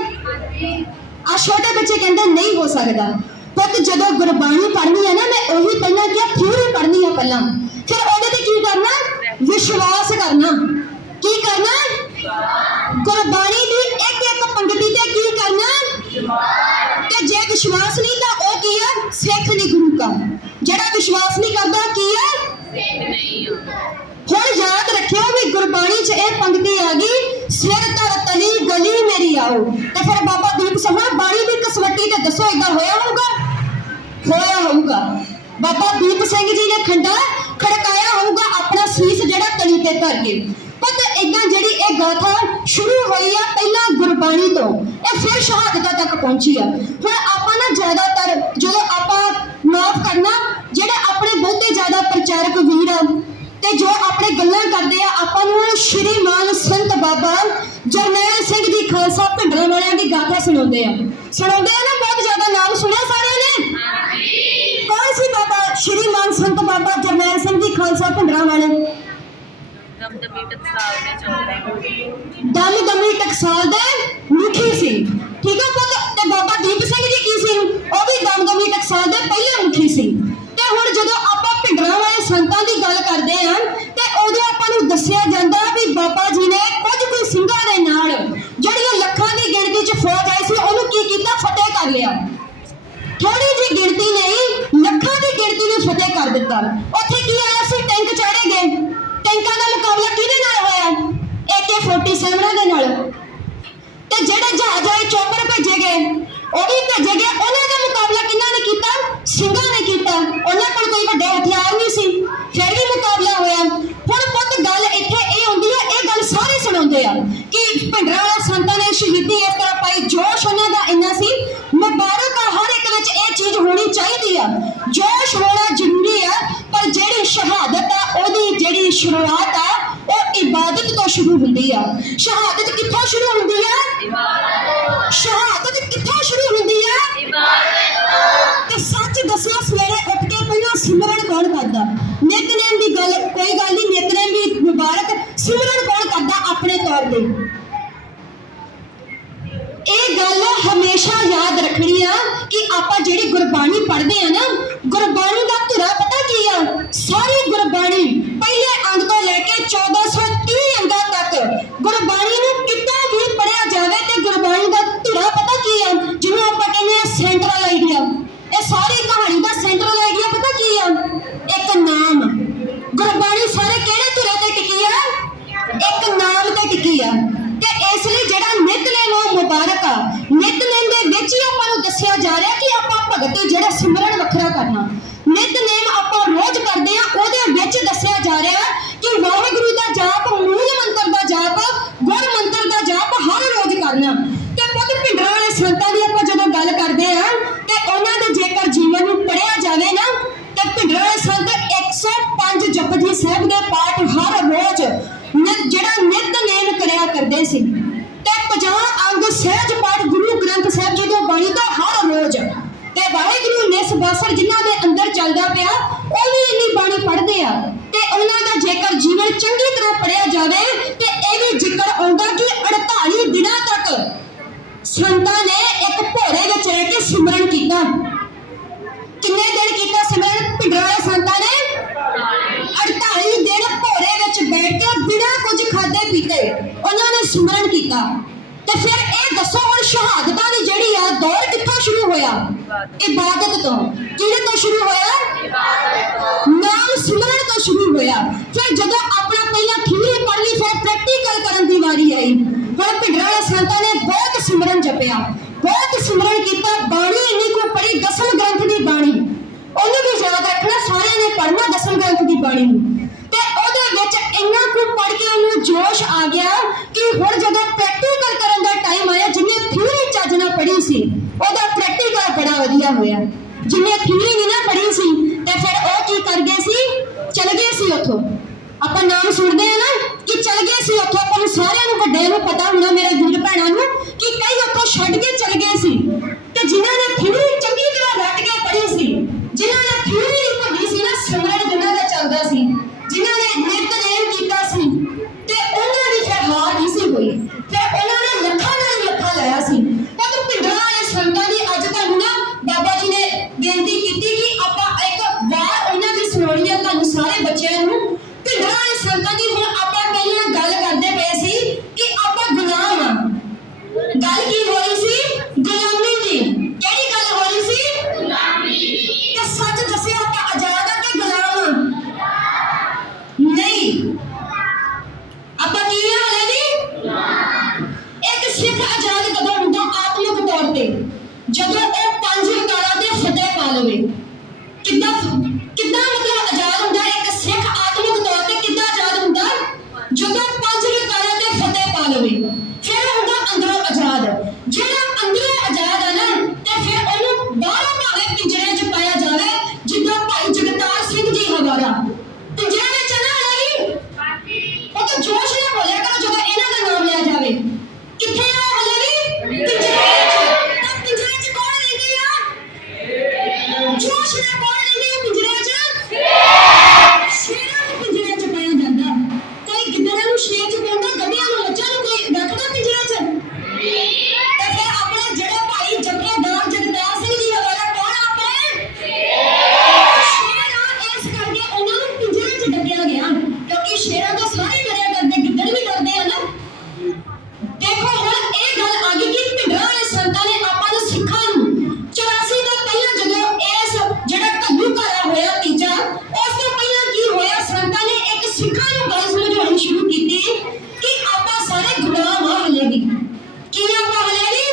ਆ ਛੋਟੇ ਬੱਚੇ ਕਹਿੰਦੇ ਨਹੀਂ ਹੋ ਸਕਦਾ। ਪੁੱਤ ਜਦੋਂ ਗੁਰਬਾਣੀ ਪੜ੍ਹਨੀ ਹੈ ਨਾ, ਮੈਂ ਉਹੀ ਪਹਿਲਾਂ ਕਿਹਾ ਥਿਊਰੀ ਪੜ੍ਹਨੀ ਆ ਪਹਿਲਾਂ, ਫਿਰ ਉਹਦੇ ਤੇ ਕੀ ਕਰਨਾ? ਵਿਸ਼ਵਾਸ ਕਰਨਾ। ਕੀ ਕਰਨਾ? ਗੁਰਬਾਣੀ ਦੀ ਇੱਕ ਇੱਕ ਪੰਗਤੀ ਤੇ ਕੀ ਕਰਨਾ? ਤੇ ਜੇ ਵਿਸ਼ਵਾਸ ਨਹੀਂ ਤਾਂ ਉਹ ਕੀ ਆ? ਸਿੱਖ ਨਹੀਂ ਗੁਰੂ ਕਾ। ਜਿਹੜਾ ਵਿਸ਼ਵਾਸ ਨਹੀਂ ਕਰਦਾ ਕੀ ਆ? ਸਿੱਖ ਨਹੀਂ। ਹੁਣ ਯਾਦ ਰੱਖਿਓ ਵੀ ਗੁਰਬਾਣੀ 'ਚ ਇਹ ਪੰਗਤੀ ਆ ਗਈ, ਸਿਰ ਧਰ ਤਲੀ ਗਲੀ ਮੇਰੀ ਆਓ। ਤੇ ਫਿਰ ਬਾਬਾ ਦੀਪ ਸਿੰਘ ਬਾਣੀ ਦੀ ਕਸਵੱਟੀ ਤੇ ਦੱਸੋ ਏਦਾਂ ਹੋਇਆ ਹੋਊਗਾ? ਹੋਇਆ ਹੋਊਗਾ। ਬਾਬਾ ਦੀਪ ਸਿੰਘ ਜੀ ਨੇ ਖੰਡਾ ਖੜਕਾਇਆ ਹੋਊਗਾ ਆਪਣਾ ਸੀਸ ਜਿਹੜਾ ਤਲੀ ਤੇ ਧਰ ਕੇ। ਪੁੱਤ ਏਦਾਂ ਜਿਹੜੀ ਇਹ ਗਾਥਾ ਸ਼ੁਰੂ ਹੋਈ ਆ ਪਹਿਲਾਂ ਗੁਰਬਾਣੀ ਤੋਂ, ਇਹ ਫਿਰ ਸ਼ਹਾਦਤਾਂ ਤੱਕ ਪਹੁੰਚੀ ਆ। ਹੁਣ ਆਪਾਂ ਨਾ ਜ਼ਿਆਦਾਤਰ ਜਦੋਂ ਆਪਾਂ ਮਾਫ ਕਰਨਾ, ਜਿਹੜੇ ਆਪਣੇ ਬਹੁਤੇ ਜ਼ਿਆਦਾ ਪ੍ਰਚਾਰਕ ਵੀਰ ਆ ਤੇ ਜੋ ਆਪਣੇ ਗੱਲਾਂ ਕਰਦੇ ਆ, ਆਪਾਂ ਨੂੰ ਸ਼੍ਰੀਮਾਨ ਸੰਤ ਬਾਬਾ ਜਰਨੈਲ ਸਿੰਘ ਜੀ ਖਾਲਸਾ ਭਿੰਡਰਾਂ ਵਾਲਿਆਂ ਦੀ ਗਾਥਾ ਸੁਣਾਉਂਦੇ ਆ ਨਾ। ਬਹੁਤ ਜ਼ਿਆਦਾ ਨਾਮ ਸੁਣਿਆ ਸਾਰਿਆਂ ਨੇ? ਕੌਣ ਸੀ ਬਾਬਾ ਸ਼੍ਰੀਮਾਨ ਸੰਤ ਬਾਬਾ ਜਰਨੈਲ ਸਿੰਘ ਜੀ ਖਾਲਸਾ ਭਿੰਡਰਾਂ ਵਾਲੇ? ਦਮ ਦਮੀ ਟਕਸਾਲ ਦੇ ਮੁਖੀ ਸੀ। ਠੀਕ ਹੈ ਪੁੱਤ। ਤੇ ਬਾਬਾ ਦੀਪ ਸਿੰਘ ਜੀ ਕੀ ਸੀ? ਉਹ ਵੀ ਦਮ ਦਮੀ ਟਕਸਾਲ ਦੇ ਪਹਿਲੇ ਮੁਖੀ ਸੀ। ਤੇ ਹੁਣ ਜਦੋਂ ਆਪਾਂ ਭਿੰਡਰਾਂ ਵਾਲੇ ਸੰਤਾਂ ਦੀ ਗੱਲ ਕਰਦੇ ਆ ਤੇ ਉਦੋਂ ਆਪਾਂ ਨੂੰ ਦੱਸਿਆ ਜਾਂਦਾ ਵੀ ਬਾਬਾ ਜੀ ਨੇ ਕੁਝ ਸਿੰਘਾਂ ਦੇ ਨਾਲ ਜਿਹੜੀਆਂ ਲੱਖਾਂ ਦੀ ਗਿਣਤੀ 'ਚ ਫੌਜ ਆਈ ਸੀ ਉਹਨੂੰ ਕੀ ਕੀਤਾ? ਫਤਿਹ ਕਰ ਲਿਆ। ਥੋੜੀ ਜਿਹੀ ਗਿਣਤੀ ਨਹੀਂ, ਲੱਖਾਂ ਦੀ ਗਿਣਤੀ ਨੂੰ ਫਤਿਹ ਕਰ ਦਿੱਤਾ। ਉੱਥੇ ਕੀ ਆਇਆ ਸੀ? ਟੈਂਕ ਚਾੜੇ ਗਏ। ਟੈਂਕਾਂ ਦਾ ਮੁਕਾਬਲਾ ਕਿਹਦੇ ਨਾਲ ਹੋਇਆ? AK-47 ਦੇ ਨਾਲ। ਤੇ ਜਿਹੜੇ ਜਹਾਜ਼ ਆਏ ਚੌਪਰ ਭੇਜੇ ਗਏ, ਉਹ ਵੀ ਭੇਜੇ ਗਏ। ਉਹਨਾਂ ਦਾ ਮੁਕਾਬਲਾ ਕਿਹਨਾਂ ਨੇ ਕੀਤਾ? ਸਿੰਘਾਂ ਨੇ ਕੀਤਾ। ਉਹਨਾਂ ਕੋਲ ਕੋਈ ਵੱਡੇ ਹਥਿਆਰ ਨਹੀਂ ਸੀ, ਫਿਰ ਵੀ ਮੁਕਾਬਲਾ ਹੋਇਆ। ਹੁਣ ਪੁੱਤ ਗੱਲ ਇੱਥੇ ਇਹ ਹੁੰਦੀ ਹੈ, ਇਹ ਗੱਲ ਸਾਰੇ ਸੁਣਾਉਂਦੇ ਆ ਕਿ ਭਿੰਡਰਾਂ ਵਾਲੇ ਸੰਤਾਂ ਨੇ ਸ਼ਹੀਦੀ ਇਸ ਤਰ੍ਹਾਂ ਪਾਈ। ਜੋਸ਼ ਉਹਨਾਂ ਦਾ ਇੰਨਾ ਸੀ। ਮੁਬਾਰਕ ਆ, ਹਰ ਇੱਕ ਵਿੱਚ ਇਹ ਚੀਜ਼ ਹੋਣੀ ਚਾਹੀਦੀ ਆ। ਜੋਸ਼ ਹੋਣਾ ਜ਼ਰੂਰੀ ਆ, ਪਰ ਜਿਹੜੀ ਸ਼ਹਾਦਤ ਆ ਉਹਦੀ ਜਿਹੜੀ ਸ਼ੁਰੂਆਤ ਆ ਉਹ ਇਬਾਦਤ ਤੋਂ ਸ਼ੁਰੂ ਹੁੰਦੀ ਆ। ਸ਼ਹਾਦਤ ਕਿੱਥੋਂ ਸ਼ੁਰੂ ਹੁੰਦੀ ਆ? ਸ਼ਹਾਦਤ ਕਿੱਥੋਂ ਸ਼ੁਰੂ ਹੁੰਦੀ ਆ? ਤੇ ਸੱਚ ਦੱਸਿਓ, ਸਵੇਰੇ ਉੱਠ ਕੇ ਪਹਿਲਾਂ ਸਿਮਰਨ ਕੌਣ ਕਰਦਾ? ਨਿਤਨੇਮ ਦੀ ਗੱਲ ਕੋਈ ਗੱਲ ਨਹੀਂ, ਨਿਤਨੇਮ ਵੀ ਮੁਬਾਰਕ। ਸਿਮਰਨ ਕੌਣ ਕਰਦਾ ਆਪਣੇ ਤੌਰ ਤੇ? ਇਹ ਗੱਲ ਹਮੇਸ਼ਾ ਯਾਦ ਰੱਖਣੀ ਆ ਕਿ ਆਪਾਂ ਜਿਹੜੀ ਗੁਰਬਾਣੀ ਪੜ੍ਹਦੇ ਆ ਨਾ, ਗੁਰਬਾਣੀ ਦਾ ਧੁਰਾ ਪਤਾ ਕੀ ਆ? ਸਾਰੀ ਗੁਰਬਾਣੀ ਪਹਿਲੇ ਅੰਗ ਤੋਂ ਲੈ ਕੇ 1430 ਅੰਗਾਂ ਤੱਕ ਗੁਰਬਾਣੀ ਨੂੰ ਕਿੱਦਾਂ ਵੀ ਪੜ੍ਹਿਆ ਜਾਵੇ ਤੇ ਗੁਰਬਾਣੀ ਦਾ ਧੁਰਾ ਪਤਾ ਕੀ ਆ? ਜਿਹਨੂੰ ਆਪਾਂ ਕਹਿੰਦੇ ਆ ਸੈਂਟਰਲ ਆਈਡੀਆ। ਇਹ ਸਾਰੀ ਕਹਾਣੀ ਦਾ ਸੈਂਟਰਲ ਆਈਡੀਆ ਪਤਾ ਕੀ ਆ? ਇੱਕ ਨਾਮ। ਗੁਰਬਾਣੀ ਸਾਰੇ ਕਿਹੜੇ ਧੁਰੇ ਤੇ ਟਿਕੀ ਆ? ਇੱਕ ਨਾਮ ਤੇ ਟਿਕੀ ਆ। ਤੇ ਇਸ ਲਈ ਜਿਹੜਾ ਨਿਤਨੇਮ ਉਹ ਮੁਬਾਰਕ ਆ। ਨਿਤਨੇਮ ਦੇ ਵਿੱਚ ਹੀ ਆਪਾਂ ਨੂੰ ਦੱਸਿਆ ਜਾ ਰਿਹਾ ਕਿ ਆਪਾਂ ਭਗਤ ਜਿਹੜਾ ਸਿਮਰਨ ਵੱਖਰਾ ਕਰਨਾ। ਨਿਤਨੇਮ ਆਪਾਂ ਰੋਜ਼ ਕਰਦੇ ਆ, ਉਹਦੇ ਵਿੱਚ ਦੱਸਿਆ ਜਾ ਰਿਹਾ ਕਿ ਵਾਹਿਗੁਰੂ ਦਾ ਜਾਪ, ਮੂਲ ਮੰਤਰ ਦਾ ਜਾਪ, ਗੁਰ ਮੰਤਰ ਦਾ ਜਾਪ ਹਰ ਰੋਜ਼ ਕਰਨਾ। ਤੇ ਪੁੱਤ ਭਿੰਡਰਾਂ ਵਾਲੇ ਸੰਤਾਂ ਦੀ ਆਪਾਂ ਜਦੋਂ ਗੱਲ ਕਰਦੇ ਆ ਤੇ ਉਹਨਾਂ ਦੇ ਜੇਕਰ ਜੀਵਨ ਨੂੰ ਪੜ੍ਹਿਆ ਜਾਵੇ ਨਾ, ਤੇ ਭਿੰਡਰਾਂ ਵਾਲੇ ਸੰਤ 105 ਜਪਜੀ ਸਾਹਿਬ ਦੇ ਪਾਠ ਹਰ ਰੋਜ਼ ਜਿਹੜਾ ਨਿਤਨੇਮ ਕਰਿਆ ਕਰਦੇ ਸੀ। ਤੇ 50 ਅੰਗ ਸਹਿਜ ਪਾਠ ਗੁਰੂ ਗ੍ਰੰਥ ਸਾਹਿਬ ਜੀ ਦੀ ਬਾਣੀ ਦਾ ਹਰ ਰੋਜ਼। ਤੇ ਵਾਹਿਗੁਰੂ ਨਿਸ ਬਾਸਰ ਜਿਨ੍ਹਾਂ ਦੇ ਅੰਦਰ ਚੱਲਦਾ ਪਿਆ ਉਹ ਵੀ ਇੰਨੀ ਬਾਣੀ ਪੜ੍ਹਦੇ ਆ। ਤੇ ਉਹਨਾਂ ਦਾ ਜੇਕਰ ਜੀਵਨ ਚੰਗੀ ਤਰ੍ਹਾਂ ਪੜ੍ਹਿਆ ਜਾਵੇ ਤੇ ਇਹ ਵੀ ਜ਼ਿਕਰ ਆਉਂਦਾ ਕਿ 48 ਦਿਨਾਂ ਤੱਕ ਸੰਤਾਂ ਨੇ ਇੱਕ ਭੋਰੇ ਵਿੱਚ ਰਹਿ ਕੇ ਸਿਮਰਨ ਕੀਤਾ। ਕਿੰਨੇ ਦਿਨ ਕੀਤਾ ਸਿਮਰਨ ਭਿੰਡਰਾਂ ਵਾਲੇ ਸੰਤਾਂ ਨੇ? 48 ਦਿਨ ਭੋਰੇ ਵਿੱਚ ਬੈਠ ਕੇ ਬਿਨਾਂ ਕੁਝ ਖਾਦੇ ਪੀਤੇ ਉਹਨਾਂ ਨੇ ਸਿਮਰਨ ਕੀਤਾ। ਤੇ ਫਿਰ ਇਹ ਦੱਸੋ ਹੁਣ ਸ਼ਹਾਦਤਾਂ ਦੀ ਜਿਹੜੀ ਆ ਦੌਰ ਕਿੱਥੋਂ ਸ਼ੁਰੂ ਹੋਇਆ? ਇਬਾਦਤ ਤੋਂ। ਕਿਹਦੇ ਤੋਂ ਸ਼ੁਰੂ ਹੋਇਆ? ਨਾਮ ਸਿਮਰਨ ਤੋਂ ਸ਼ੁਰੂ ਹੋਇਆ। ਫਿਰ ਜਦੋਂ ਆਪਣਾ ਪਹਿਲਾਂ ਥਿਊਰੀ ਪੜ੍ਹ ਲਈ, ਫਿਰ ਪ੍ਰੈਕਟੀਕਲ ਕਰਨ ਦੀ ਵਾਰੀ ਆਈ। ਹੁਣ ਭਿੰਡਰਾਂ ਵਾਲੇ ਸੰਤਾਂ ਨੇ ਬਹੁਤ ਸਿਮਰਨ ਜਪਿਆ, ਬਹੁਤ ਸਿਮਰਨ ਕੀਤਾ। ਬਾਣੀ ਇੰਨੀ ਕੁ ਪੜ੍ਹੀ, ਦਸਮ ਗ੍ਰੰਥ ਦੀ ਬਾਣੀ। ਉਹਨੂੰ ਵੀ ਯਾਦ ਰੱਖਣਾ, ਸਾਰਿਆਂ ਨੇ ਪੜ੍ਹਨਾ ਦਸਮ ਗ੍ਰੰਥ ਦੀ ਬਾਣੀ ਨੂੰ। ਤੇ ਉਹਦੇ ਵਿੱਚ ਇੰਨਾ ਕੁ ਪੜ੍ਹ ਕੇ ਉਹਨੂੰ ਜੋਸ਼ ਆ ਗਿਆ ਕਿ ਹੁਣ ਜਦੋਂ ਪ੍ਰੈਕਟੀਕਲ ਕਰਨ ਦਾ ਟਾਈਮ ਆਇਆ, ਜਿਹਨੇ ਥਿਊਰੀ ਚੱਜ ਨਾਲ ਪੜ੍ਹੀ ਸੀ ਉਹਦਾ ਪ੍ਰੈਕਟੀਕਲ ਬੜਾ ਵਧੀਆ ਹੋਇਆ। ਜਿਹਨੇ ਥਿਊਰੀ ਨਹੀਂ ਨਾ ਪੜ੍ਹੀ ਉੱਥੋਂ। ਆਪਾਂ ਨਾਮ ਸੁਣਦੇ ਆ ਨਾ ਕਿ ਚਲ ਗਏ ਸੀ ਉੱਥੋਂ, ਆਪਾਂ ਨੂੰ ਸਾਰਿਆਂ ਨੂੰ ਵੱਡਿਆਂ ਨੂੰ ਪਤਾ ਹੁੰਦਾ, ਮੇਰੇ ਵੀਰ ਭੈਣਾਂ ਨੂੰ, ਕਿ ਕਈ ਉੱਥੋਂ ਛੱਡ ਕੇ ਚਲ ਗਏ ਸੀ। ਤੇ ਜਿਨ੍ਹਾਂ ਨੇ ਥਿਊਰੀ ਚੰਗੀ ਤਰ੍ਹਾਂ ਰੱਟ ਕੇ ਪੜ੍ਹੀ ਸੀ, ਜਿਨ੍ਹਾਂ ਨੇ ਥਿਊਰੀ ਨਹੀਂ ਭੁੱਲੀ ਸੀ ਨਾ, ਸਿਮਰਨ ਜਿਨ੍ਹਾਂ ਦਾ ਚੱਲਦਾ ਸੀ, ਜਿਨ੍ਹਾਂ ਨੇ ਨਿਤਨੇਮ ਕੀਤਾ ਸੀ, ਤੇ ਉਹਨਾਂ ਦੀ ਫਿਰ ਹਾਰ ਨਹੀਂ ਸੀ ਹੋਈ। ਫਿਰ ਉਹਨਾਂ ਨੇ ਲੱਖਾਂ ਨਾਲ ਲੱਖਾਂ ਲਾਇਆ ਸੀ। ਪਰ ਭਿੰਡਰਾਂ ਵਾਲੇ ਸੰਤਾਂ ਦੀ ਅੱਜ ਤੁਹਾਨੂੰ ਨਾ ਬਾਬਾ ਜੀ ਨੇ ਬੇਨਤੀ ਕੀਤੀ ਕਿ ਆਪਾਂ ਇੱਕ ਵਾਰ ਉਹਨਾਂ ਦੀ ਸੁਣਾਉਣੀ ਆ ਤੁਹਾਨੂੰ ਸਾਰੇ ਬੱਚਿਆਂ ਨੂੰ। ਭਿੰਡਰਾਂ ਵਾਲੇ ਸੰਤਾਂ ਦੀ ਹੁਣ ਆਪਾਂ ਪਹਿਲਾਂ ਗੱਲ ਕਰਦੇ ਪਏ ਸੀ ਕਿ ਆਪਾਂ ਗੁਲਾਮ ਆ। ਗੱਲ ਕੀ ਹੋ ਰਹੀ ਸੀ? ਗੁਲਾਮੀ ਦੀ। ਕਿਹੜੀ ਗੱਲ ਹੋ ਰਹੀ ਸੀ? ਗੁਲਾਮੀ। ਤੇ ਸੱਚ ਦੱਸਿਆ, ਆਪਾਂ ਆਜ਼ਾਦ ਆ ਕਿ ਗੁਲਾਮ ਆ? ਨਹੀਂ, ਆਪਾਂ ਕੀ ਆ ਹਲੇ ਵੀ? ਇੱਕ ਸਿੱਖ ਆਜ਼ਾਦ ਕਦੋਂ ਹੁੰਦਾ? ਆਤਮਿਕ ਤੌਰ ਤੇ, ਜਦੋਂ ਉਹ 5 ਵਿਕਾਰਾਂ ਤੇ ਫਤਿਹ ਪਾ ਲਵੇ। ਕਿੱਦਾਂ ਮਤਲਬ ਆਜ਼ਾਦ ਹੁੰਦਾ ਇੱਕ ਸਿੱਖ ਆਤਮਿਕ ਤੌਰ ਤੇ? ਕਿੱਦਾਂ ਆਜ਼ਾਦ ਹੁੰਦਾ? ਜਦੋਂ 5 ਵਿਕਾਰਾਂ ਤੇ ਫਤਿਹ ਪਾ ਲਵੇ, ਫਿਰ ਹੁੰਦਾ ਅੰਦਰੋਂ ਆਜ਼ਾਦ। ਜਿਹੜਾ ਅੰਦਰੋਂ ਆਜ਼ਾਦ ਹੈ ਨਾ, ਤੇ ਫਿਰ ਉਹਨੂੰ ਬਾਹਰੋਂ ਭਾਵੇਂ ਪਿੰਜਰੇ 'ਚ ਪਾਇਆ ਜਾਵੇ, ਜਿੱਦਾਂ ਭਾਈ ਜਗਤਾਰ ਸਿੰਘ ਜੀ ਹਵਾਰਾ ਪਿੰਜਰੇ ਵਿੱਚ ਨਾ ਲਈ, ਉਹ ਤਾਂ ਜੋਸ਼ ਨਾਲ ਬੋਲਿਆ ਕਰੋ ਜਦੋਂ ਇਹਨਾਂ ਦਾ ਨਾਮ ਲਿਆ ਜਾਵੇ। ਕਿੱਥੇ ਆ ਹਲੇ ਵੀ? ਪਿੰਜਰੇ 'ਚ। ਤਾਂ ਪਿੰਜਰੇ 'ਚ ਕੌਣ ਰਹਿੰਦੀ ਆ? ਜੋਸ਼ ਨਾਲ ਕੌਣ ਰਹਿੰਦੀ ਆ ਪਿੰਜਰੇ 'ਚ? ਸ਼ੇਰਾਂ ਨੂੰ ਪਿੰਜਰੇ 'ਚ ਪਾਇਆ ਜਾਂਦਾ। ਕੋਈ ਗਿੱਦੜਾਂ ਨੂੰ ਸ਼ੇਰ 'ਚ ਪਾਉਂਦਾ, ਗੱਡੀਆਂ ਨੂੰ ਮੱਝਾਂ ਨੂੰ ਕੋਈ ਰੱਖਦਾ ਪਿੰਜਰੇ 'ਚ? ਤੇ ਫਿਰ ਆਪਣੇ ਜਿਹੜੇ ਭਾਈ ਜਥੇਦਾਰ ਜਗਤਾਰ ਸਿੰਘ ਜੀ ਹਵਾਰਾ ਕੌਣ ਆ? ਆਪਣੇ ਸ਼ੇਰ ਆ। ਇਸ ਕਰਕੇ ਉਹਨਾਂ ਨੂੰ ਪਿੰਜਰੇ 'ਚ ਡੱਕਿਆ ਗਿਆ, ਕਿਉਂਕਿ ਸ਼ੇਰਾਂ ਤੋਂ ਸਾਰੇ ਡਰਿਆ ਕਰਦੇ, ਗਿੱਦੜ ਵੀ ਡਰਦੇ ਆ ਨਾ। ਦੇਖੋ ਹੁਣ ਇਹ ਗੱਲ ਆ ਗਈ ਕਿ ਭਿੰਡਰਾਂ ਵਾਲੇ ਸੰਤਾਂ ਨੇ ਆਪਾਂ ਨੂੰ ਸਿੱਖਾਂ ਨੂੰ 84 ਤੋਂ ਪਹਿਲਾਂ ਜਦੋਂ ਇਸ ਜਿਹੜਾ ਘੱਲੂਘਾਰਾ ਹੋਇਆ ਤੀਜਾ, ਉਸ ਤੋਂ ਪਹਿਲਾਂ ਕੀ ਹੋਇਆ? ਸੰਤਾਂ ਨੇ ਇੱਕ ਸਿੱਖਾਂ ਨੂੰ ਗੱਲ ਸਮਝਾਉਣੀ ਸ਼ੁਰੂ ਕੀਤੀ ਕਿ ਆਪਾਂ ਸਾਰੇ ਗੁਲਾਮ ਆ ਹਲੇ ਵੀ। ਕੀ ਆਪਾਂ ਹਲੇ ਵੀ?